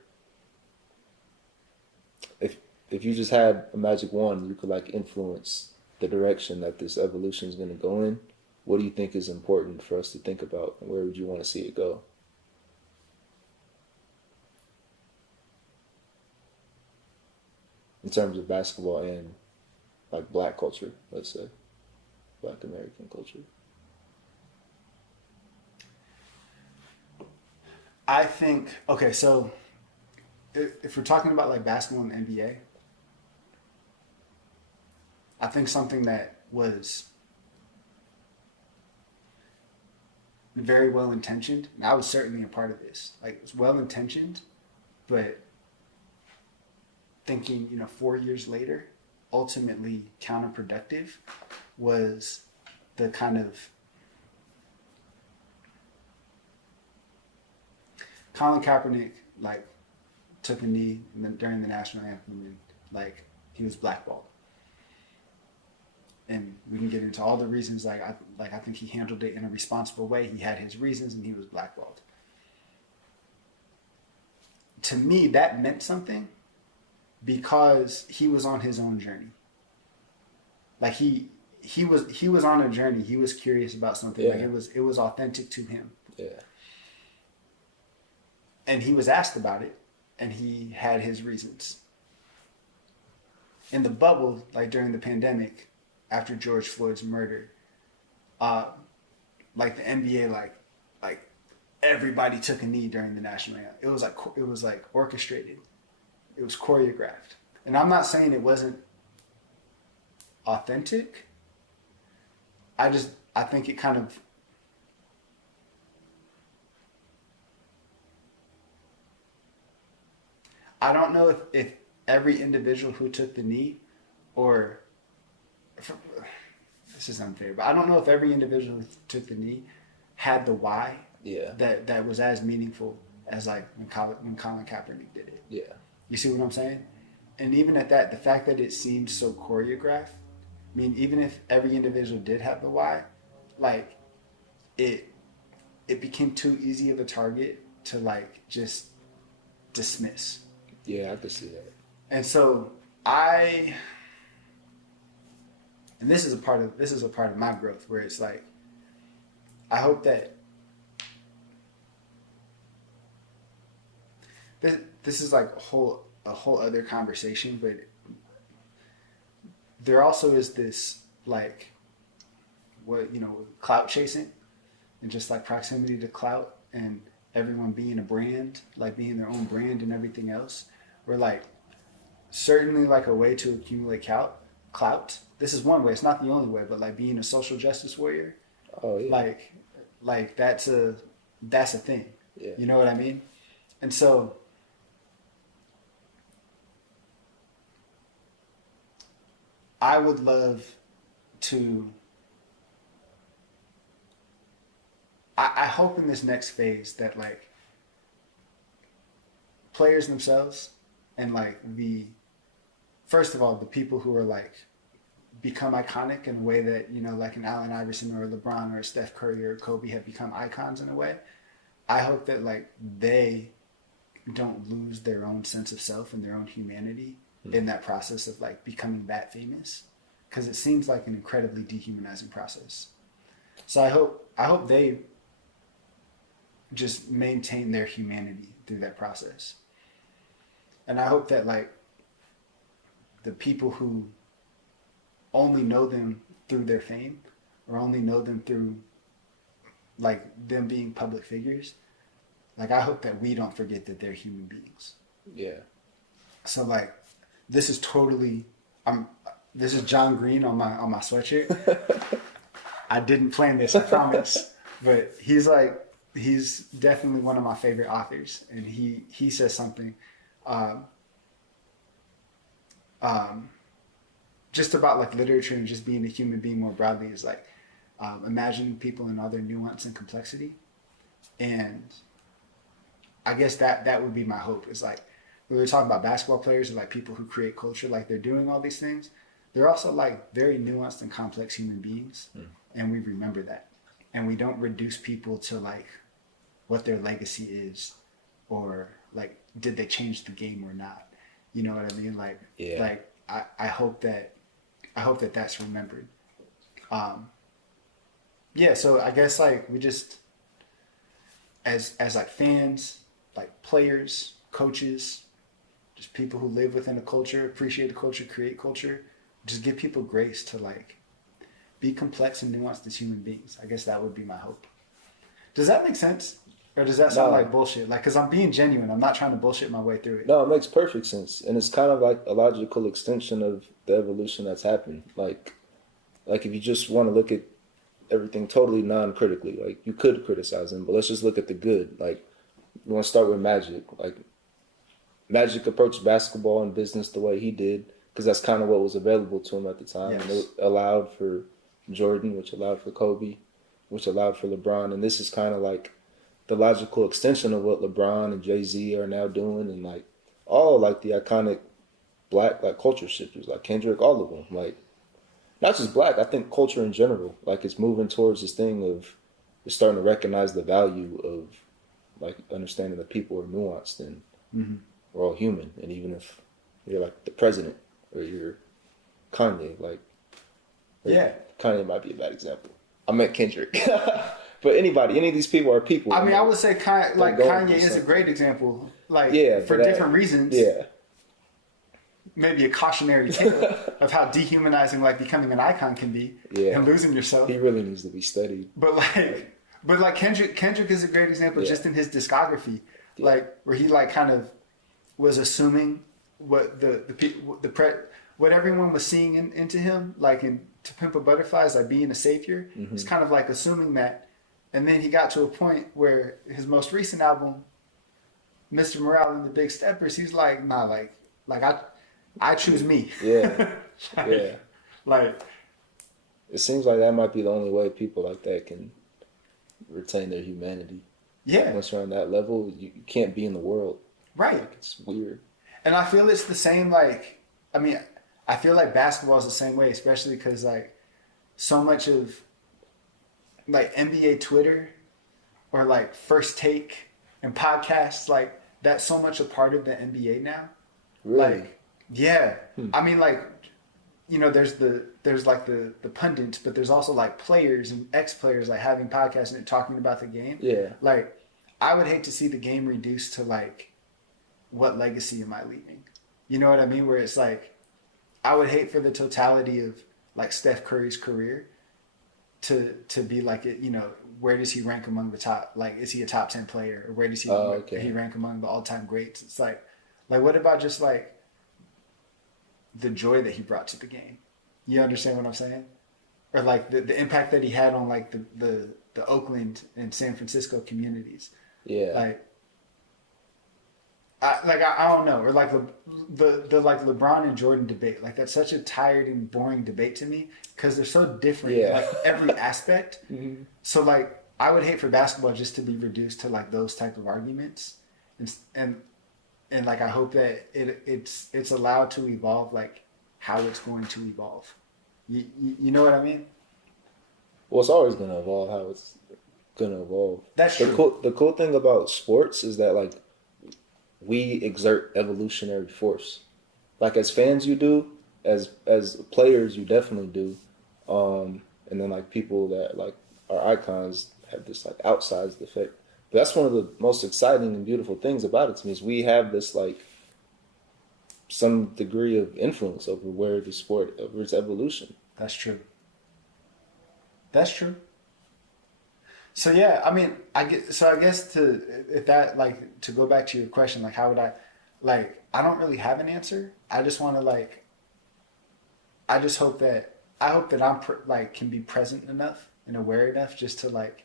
just had a magic wand, you could like influence the direction that this evolution is going to go in. What do you think is important for us to think about, and where would you want to see it go? In terms of basketball and like black culture, let's say, black American culture. I think okay, so if we're talking about like basketball and the NBA, I think something that was very well intentioned, and I was certainly a part of this. Like it was well intentioned, but thinking, 4 years later, ultimately counterproductive was the kind of Colin Kaepernick like took a knee during the national anthem and like he was blackballed. And we can get into all the reasons. I think he handled it in a responsible way. He had his reasons, and he was blackballed. To me, that meant something because he was on his own journey. Like he was on a journey. He was curious about something. Yeah. Like it was authentic to him. Yeah. And he was asked about it, and he had his reasons. In the bubble, like during the pandemic, after George Floyd's murder, like the NBA, like everybody took a knee during the national anthem. It was like orchestrated. It was choreographed. And I'm not saying it wasn't authentic. I think it kind of I don't know if every individual who took the knee or this is unfair, but I don't know if every individual who took the knee had the why that was as meaningful as like when Colin Kaepernick did it. Yeah. You see what I'm saying? And even at that, the fact that it seemed so choreographed, I mean, even if every individual did have the why, like it became too easy of a target to like just dismiss. Yeah, I could see that. And so and this is a part of my growth where it's like, I hope that this is like a whole other conversation, but there also is this like clout chasing and just like proximity to clout and everyone being a brand, like being their own brand and everything else. Where like certainly like a way to accumulate clout. This is one way. It's not the only way, but like being a social justice warrior, Oh yeah. like that's a thing. Yeah. You know what I mean? And so I would love to. I hope in this next phase that like players themselves and like first of all the people who are like become iconic in a way that like an Allen Iverson or a LeBron or a Steph Curry or Kobe have become icons in a way. I hope that like they don't lose their own sense of self and their own humanity in that process of like becoming that famous, because it seems like an incredibly dehumanizing process. So I hope they just maintain their humanity through that process. And I hope that like the people who only know them through their fame or only know them through like them being public figures, like I hope that we don't forget that they're human beings. Yeah. So like this is John Green on my sweatshirt. I didn't plan this, I promise. But he's definitely one of my favorite authors, and he says something just about like literature and just being a human being more broadly is like imagining people in all their nuance and complexity. And I guess that would be my hope, is like we were talking about basketball players and like people who create culture, like they're doing all these things. They're also like very nuanced and complex human beings. And we remember that. And we don't reduce people to like what their legacy is, or like did they change the game or not. You know what I mean? Like, yeah. Like I hope that that's remembered. Yeah, so I guess like we just as like fans, like players, coaches, just people who live within a culture, appreciate the culture, create culture, just give people grace to like be complex and nuanced as human beings. I guess that would be my hope. Does that make sense? Or does that sound like bullshit? Like, because I'm being genuine. I'm not trying to bullshit my way through it. No, it makes perfect sense. And it's kind of like a logical extension of the evolution that's happened. Like if you just want to look at everything totally non-critically, like you could criticize him, but let's just look at the good. Like, you want to start with Magic. Like, Magic approached basketball and business the way he did because that's kind of what was available to him at the time. Yes. And it allowed for Jordan, which allowed for Kobe, which allowed for LeBron. And this is kind of like the logical extension of what LeBron and Jay-Z are now doing, and like all like the iconic black like culture shifters, like Kendrick, all of them. Like, not just black, I think culture in general, like it's moving towards this thing of it's starting to recognize the value of like understanding that people are nuanced and we're all human. And even if you're like the president or you're Kanye, like Kanye might be a bad example. I meant Kendrick. But anybody, any of these people are people. I mean, I would say Kanye is a great example. Like, for different reasons. Yeah. Maybe a cautionary tale of how dehumanizing like becoming an icon can be and losing yourself. He really needs to be studied. But Kendrick is a great example just in his discography, like where he like kind of was assuming what what everyone was seeing into him, like in To Pimp a Butterfly, as like being a savior. It's kind of like assuming that. And then he got to a point where his most recent album, Mr. Morale and the Big Steppers, he's like, nah, like I choose me. Yeah. Like, it seems like that might be the only way people like that can retain their humanity. Yeah. Once you're on that level, you can't be in the world. Right. Like, it's weird. And I feel it's the same, like, I mean, I feel like basketball is the same way, especially because, like, so much of, like, NBA Twitter or, like, First Take and podcasts, like, that's so much a part of the NBA now. Really? Like, yeah. I mean, like, you know, there's like the pundits, but there's also like players and ex-players like having podcasts and talking about the game. Yeah. Like, I would hate to see the game reduced to like, what legacy am I leaving? You know what I mean? Where it's like, I would hate for the totality of like Steph Curry's career to be like it. You know, where does he rank among the top? Like, is he a top 10 player, or where does Okay. he rank among the all time greats? It's like what about just like the joy that he brought to the game? You understand what I'm saying? Or like the impact that he had on like the Oakland and San Francisco communities. Yeah. Like I don't know, or like the like LeBron and Jordan debate. Like that's such a tired and boring debate to me because they're so different in Yeah. like every aspect. Mhm. So like I would hate for basketball just to be reduced to like those type of arguments, and and like I hope that it's allowed to evolve like how it's going to evolve. You know what I mean? Well, it's always gonna evolve how it's gonna evolve. That's The true. cool thing about sports is that like we exert evolutionary force. Like as fans, you do. As players, you definitely do. And then like people that like are icons have this like outsized effect. But that's one of the most exciting and beautiful things about it to me is we have this like some degree of influence over where the sport over its evolution. That's true. That's true. So yeah, I mean, I guess to if that like to go back to your question, like how would I, like I don't really have an answer. I just want to like I just hope that I'm like can be present enough and aware enough just to like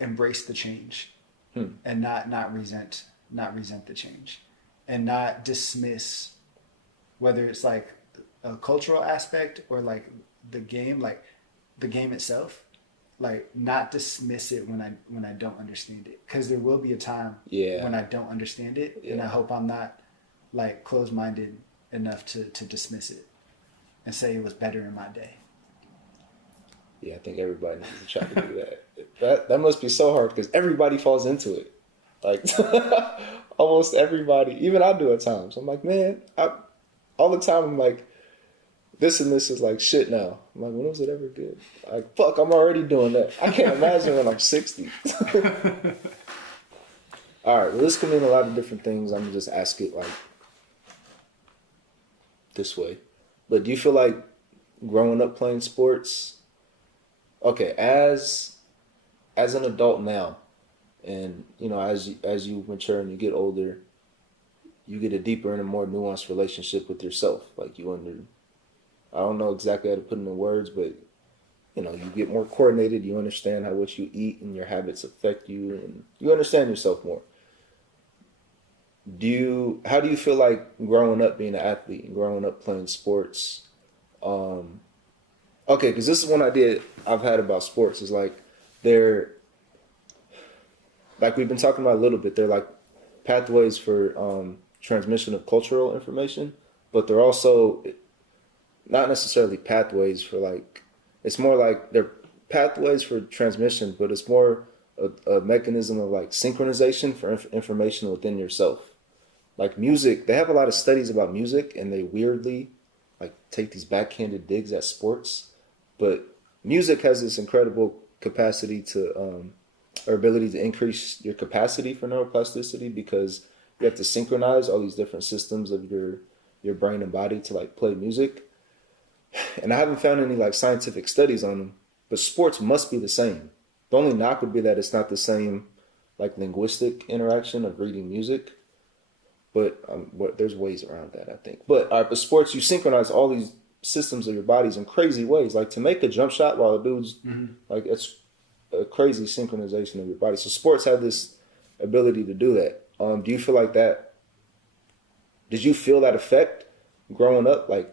embrace the change and not resent the change and not dismiss whether it's like a cultural aspect or like the game itself, like not dismiss it when I don't understand it, because there will be a time Yeah. when I don't understand it, and I Yeah. hope I'm not like closed-minded enough to dismiss it and say it was better in my day. Yeah, I think everybody needs to try to do that. That must be so hard because everybody falls into it. Like almost everybody, even I do at times. I'm like, man, all the time I'm like, this and this is like shit now. I'm like, when was it ever good? Like, fuck, I'm already doing that. I can't imagine when I'm 60. All right, well, this can mean a lot of different things. I'm gonna just ask it like this way. But do you feel like growing up playing sports? Okay, as an adult now, and you know, as you mature and you get older, you get a deeper and a more nuanced relationship with yourself. Like I don't know exactly how to put it in words, but you know, you get more coordinated. You understand how what you eat and your habits affect you, and you understand yourself more. How do you feel like growing up being an athlete and growing up playing sports? Okay, because this is one idea I've had about sports is like they're like we've been talking about a little bit. They're like pathways for transmission of cultural information, but they're also not necessarily pathways for like it's more like they're pathways for transmission, but it's more a mechanism of like synchronization for information within yourself. Like music, they have a lot of studies about music, and they weirdly like take these backhanded digs at sports, but music has this incredible capacity to or ability to increase your capacity for neuroplasticity because you have to synchronize all these different systems of your brain and body to like play music. And I haven't found any like scientific studies on them, but sports must be the same. The only knock would be that it's not the same like linguistic interaction of reading music, but there's ways around that, I think. But but sports, you synchronize all these systems of your bodies in crazy ways. Like to make a jump shot while a dude's like it's a crazy synchronization of your body. So sports have this ability to do that. Do you feel like that? Did you feel that effect growing up, like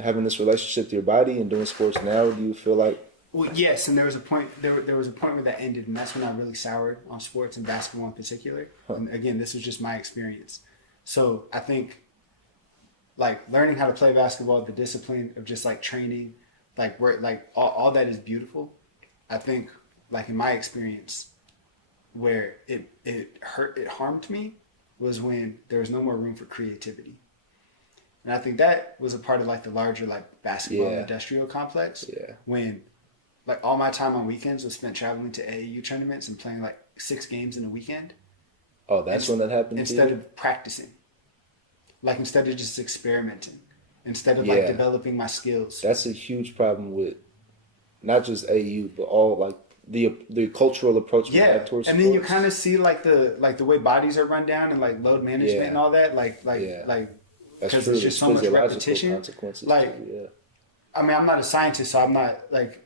having this relationship to your body and doing sports now? Do you feel like? Well, yes, and there was a point. There was a point where that ended, and that's when I really soured on sports and basketball in particular. And again, this was just my experience. So I think, like learning how to play basketball, the discipline of just like training, like where like all that is beautiful. I think, like in my experience, where it harmed me was when there was no more room for creativity. And I think that was a part of like the larger like basketball Yeah. industrial complex Yeah. when like all my time on weekends was spent traveling to AAU tournaments and playing like 6 games in a weekend Oh, that's when that happened to instead you? of practicing. Like instead of just experimenting, instead of like Yeah. developing my skills. That's a huge problem with not just AU, but all like the cultural approach we Yeah, have towards and then you sports. kind of see like the way bodies are run down and like load management and Yeah. all that, Yeah. like That's because true. it's just There's so much physiological repetition. consequences Like, too. Yeah. I mean, I'm not a scientist, so I'm not like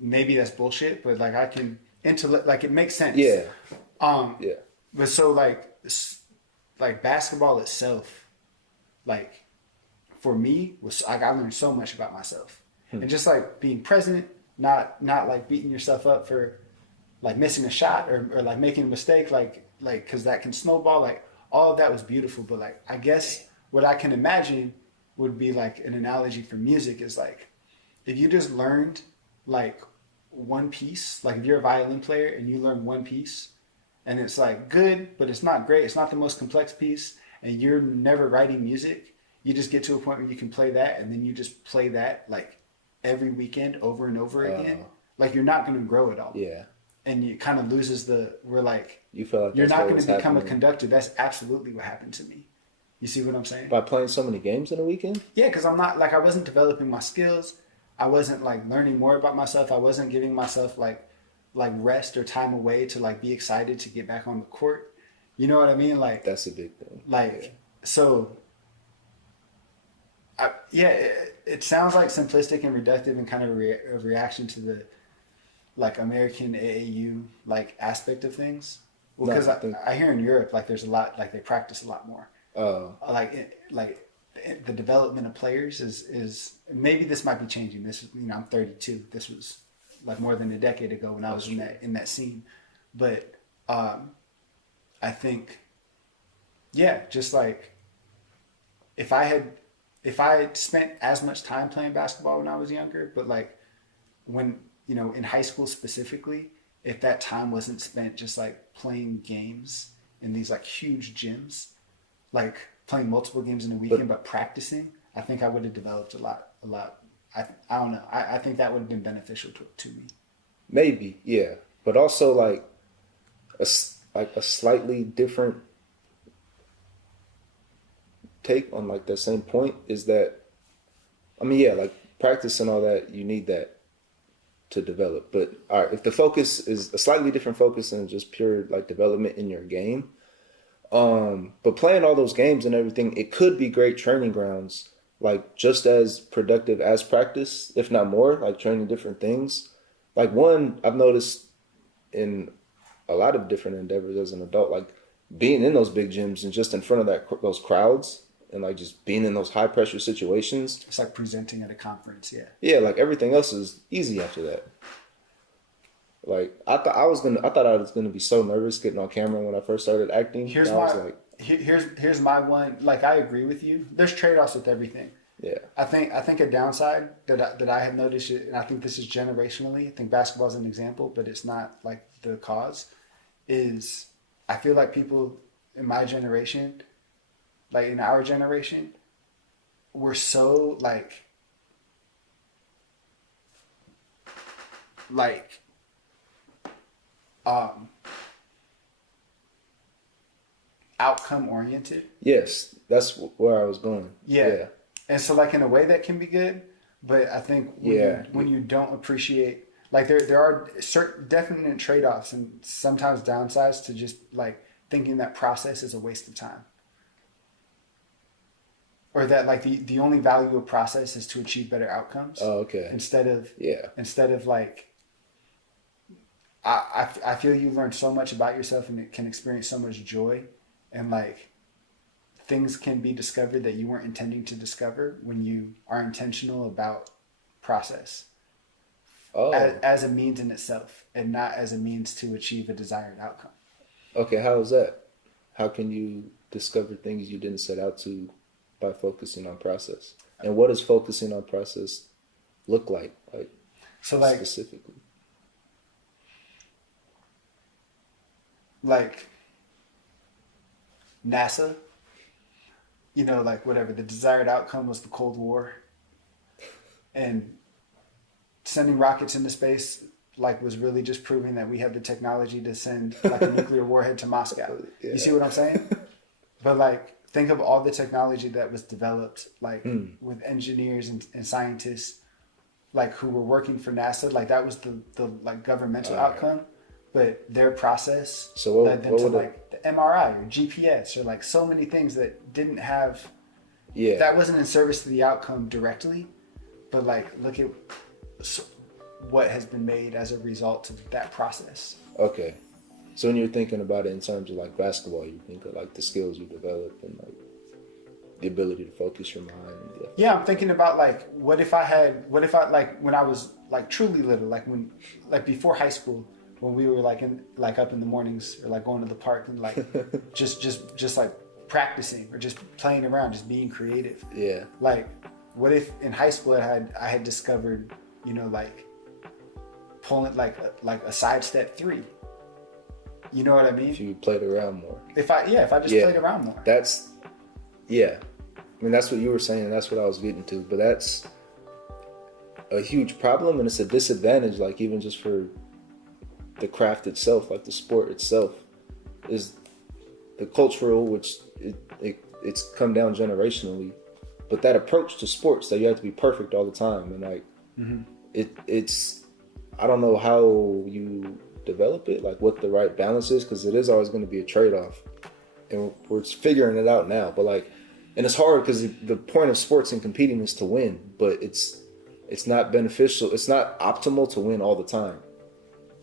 maybe that's bullshit, but like I can intellect like it makes sense. Yeah. Um, Yeah. but so like basketball itself, like for me was like I learned so much about myself and just like being present, not like beating yourself up for like missing a shot or like making a mistake, like because that can snowball. Like all of that was beautiful, but like I guess what I can imagine would be like an analogy for music is like if you just learned like one piece, like if you're a violin player and you learn one piece and it's like good, but it's not great, it's not the most complex piece, and you're never writing music, you just get to a point where you can play that and then you just play that like every weekend over and over again. Like you're not going to grow at all. Yeah. And it kind of loses the, we're like, You feel like you're that's not what going was to become a happening conductor. That's absolutely what happened to me. You see what I'm saying? by playing so many games in a weekend? Yeah, because I'm not like I wasn't developing my skills. I wasn't like learning more about myself. I wasn't giving myself like rest or time away to like be excited to get back on the court. You know what I mean? That's a big thing. Like so. Yeah, it sounds like simplistic and reductive and kind of a reaction to the like American AAU like aspect of things. Well, No, because I think I hear in Europe like there's a lot like they practice a lot more. Like the development of players is maybe this might be changing. This is I'm 32. This was like more than a decade ago when I was in that scene, but I think just like if I had spent as much time playing basketball when I was younger, but like when in high school specifically, if that time wasn't spent just like playing games in these like huge gyms, like playing multiple games in a weekend, but practicing, I think I would have developed a lot. I don't know. I think that would have been beneficial to me. maybe, yeah, but also like a slightly different take on like that same point is that I mean, yeah, like practice and all that, you need that to develop. But all right, if the focus is a slightly different focus than just pure like development in your game, but playing all those games and everything, it could be great training grounds, like just as productive as practice, if not more, like training different things. Like one, I've noticed in a lot of different endeavors as an adult, like being in those big gyms and just in front of those crowds and like just being in those high pressure situations. It's like presenting at a conference. Yeah. Yeah, like everything else is easy after that. Like I thought I was gonna be so nervous getting on camera when I first started acting. Here's I was my like, here's my one. Like I agree with you. There's trade offs with everything. yeah, I think a downside that I have noticed, and I think this is generationally. I think basketball is an example, but it's not like the cause. Is I feel like people in my generation, like in our generation, we're so like outcome oriented. yes, that's where I was going. Yeah. And so like in a way that can be good, but I think when you don't appreciate like there are certain definite trade-offs and sometimes downsides to just like thinking that process is a waste of time. Or that like the only value of process is to achieve better outcomes. Oh, okay. Instead Yeah. of like I feel you learn so much about yourself and it can experience so much joy and like things can be discovered that you weren't intending to discover when you are intentional about process as a means in itself and not as a means to achieve a desired outcome. Okay, how is that? How can you discover things you didn't set out to by focusing on process? And what does focusing on process look like So like specifically? Like NASA, you know, like whatever, the desired outcome was the Cold War. And sending rockets into space, like, was really just proving that we have the technology to send like a nuclear warhead to Moscow. Yeah. You see what I'm saying? But like, think of all the technology that was developed, like with engineers and scientists, like who were working for NASA. Like that was the like governmental outcome, but their process led them to like the MRI or GPS or like so many things that didn't have. Yeah. That wasn't in service to the outcome directly, but like look at what has been made as a result of that process. Okay. So when you're thinking about it in terms of like basketball, you think of like the skills you develop and like the ability to focus your mind. Yeah, I'm thinking about like, what if I like when I was like truly little, like before high school, when we were like up in the mornings or like going to the park and like just like practicing or just playing around, just being creative. Yeah. Like, what if in high school I had discovered, you know, like pulling like a sidestep three. You know what I mean? If you played around more. If I just played around more. I mean, that's what you were saying. That's what I was getting to. But that's a huge problem, and it's a disadvantage, like even just for the craft itself, like the sport itself, is the cultural, which it's come down generationally. But that approach to sports, that you have to be perfect all the time, and like it's I don't know how you develop it, like what the right balance is, because it is always going to be a trade-off, and we're figuring it out now. But like, and it's hard because the point of sports and competing is to win, but it's not beneficial. It's not optimal to win all the time.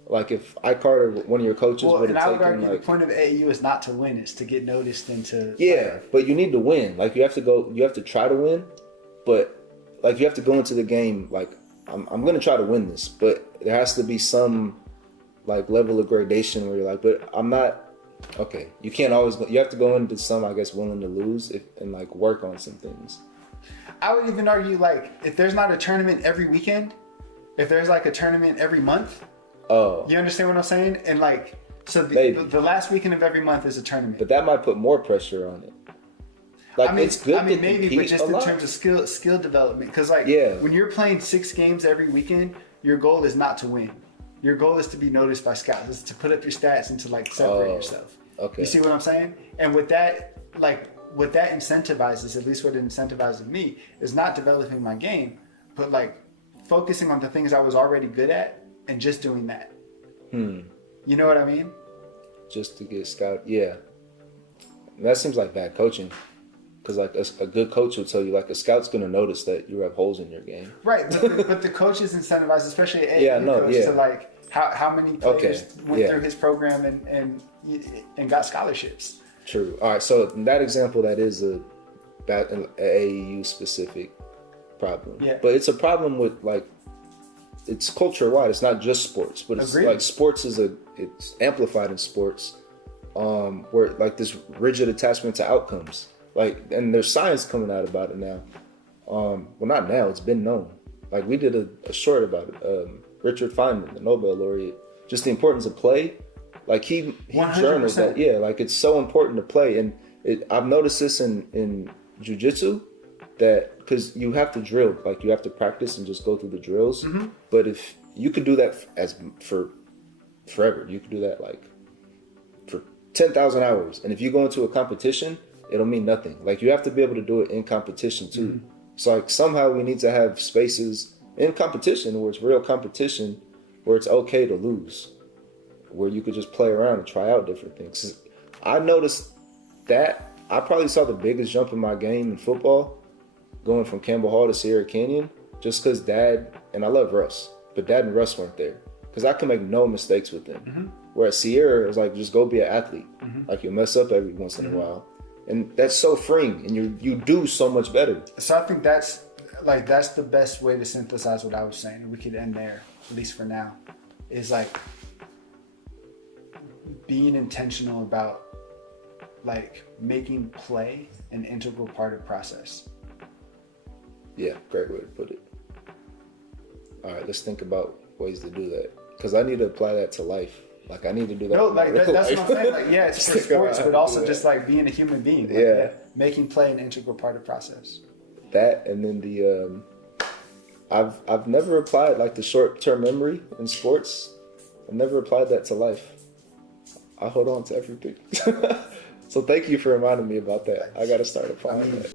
Like if Ike Carter, one of your coaches, would have taken like, the point of the AAU is not to win; it's to get noticed and to but you need to win. Like you have to try to win, but like you have to go into the game like I'm going to try to win this, but there has to be some like level of gradation where you're like, but I'm not. Okay, you can't always. You have to go into some, I guess, willing to lose and like work on some things. I would even argue like if there's not a tournament every weekend, if there's like a tournament every month. Oh, you understand what I'm saying? And like, so the last weekend of every month is a tournament. But that might put more pressure on it. Like, it's good. I mean, maybe, but just in terms of skill development, because like when you're playing 6 games every weekend, your goal is not to win. Your goal is to be noticed by scouts. Is to put up your stats and to like separate yourself. Okay. You see what I'm saying? And with that, like what that incentivizes, at least what it incentivizes me, is not developing my game, but like focusing on the things I was already good at and just doing that. You know what I mean? Just to get scout. Yeah. That seems like bad coaching. Because like a good coach will tell you, like a scout's going to notice that you have holes in your game. Right, but the coach is incentivized, especially an AAU coach, to like how many players went through his program and got scholarships. True. All right, so in that example, that is an AAU specific problem. Yeah. But it's a problem with like, it's culture wide. It's not just sports, but it's like sports it's amplified in sports, where like this rigid attachment to outcomes. Like, and there's science coming out about it now. Well, not now. It's been known. Like, we did a short about it. Richard Feynman, the Nobel laureate, just the importance of play. Like, he journaled that. Yeah, like, it's so important to play. And I've noticed this in jiu-jitsu, that because you have to drill. Like, you have to practice and just go through the drills. But if you could do that for forever, you could do that, like, for 10,000 hours. And if you go into a competition, it'll mean nothing. Like, you have to be able to do it in competition too. So like somehow we need to have spaces in competition where it's real competition, where it's okay to lose, where you could just play around and try out different things. I noticed that I probably saw the biggest jump in my game in football going from Campbell Hall to Sierra Canyon, just because Dad, and I love Russ, but Dad and Russ weren't there. Because I could make no mistakes with them. Whereas Sierra is like, just go be an athlete. Like, you'll mess up every once in a while. And that's so freeing, and you do so much better. So I think that's the best way to synthesize what I was saying. We could end there, at least for now. Is like being intentional about like making play an integral part of the process. Yeah, great way to put it. All right, let's think about ways to do that. Because I need to apply that to life. Like I need to do that. No, in my like real that's what I'm life. saying. Like, yeah, it's for Just like, sports, I but do also that. just like being a human being. Like, Yeah. making play an integral part of the process. That, and then the I've never applied like the short term memory in sports. I've never applied that to life. I hold on to everything. So thank you for reminding me about that. I got to start applying that.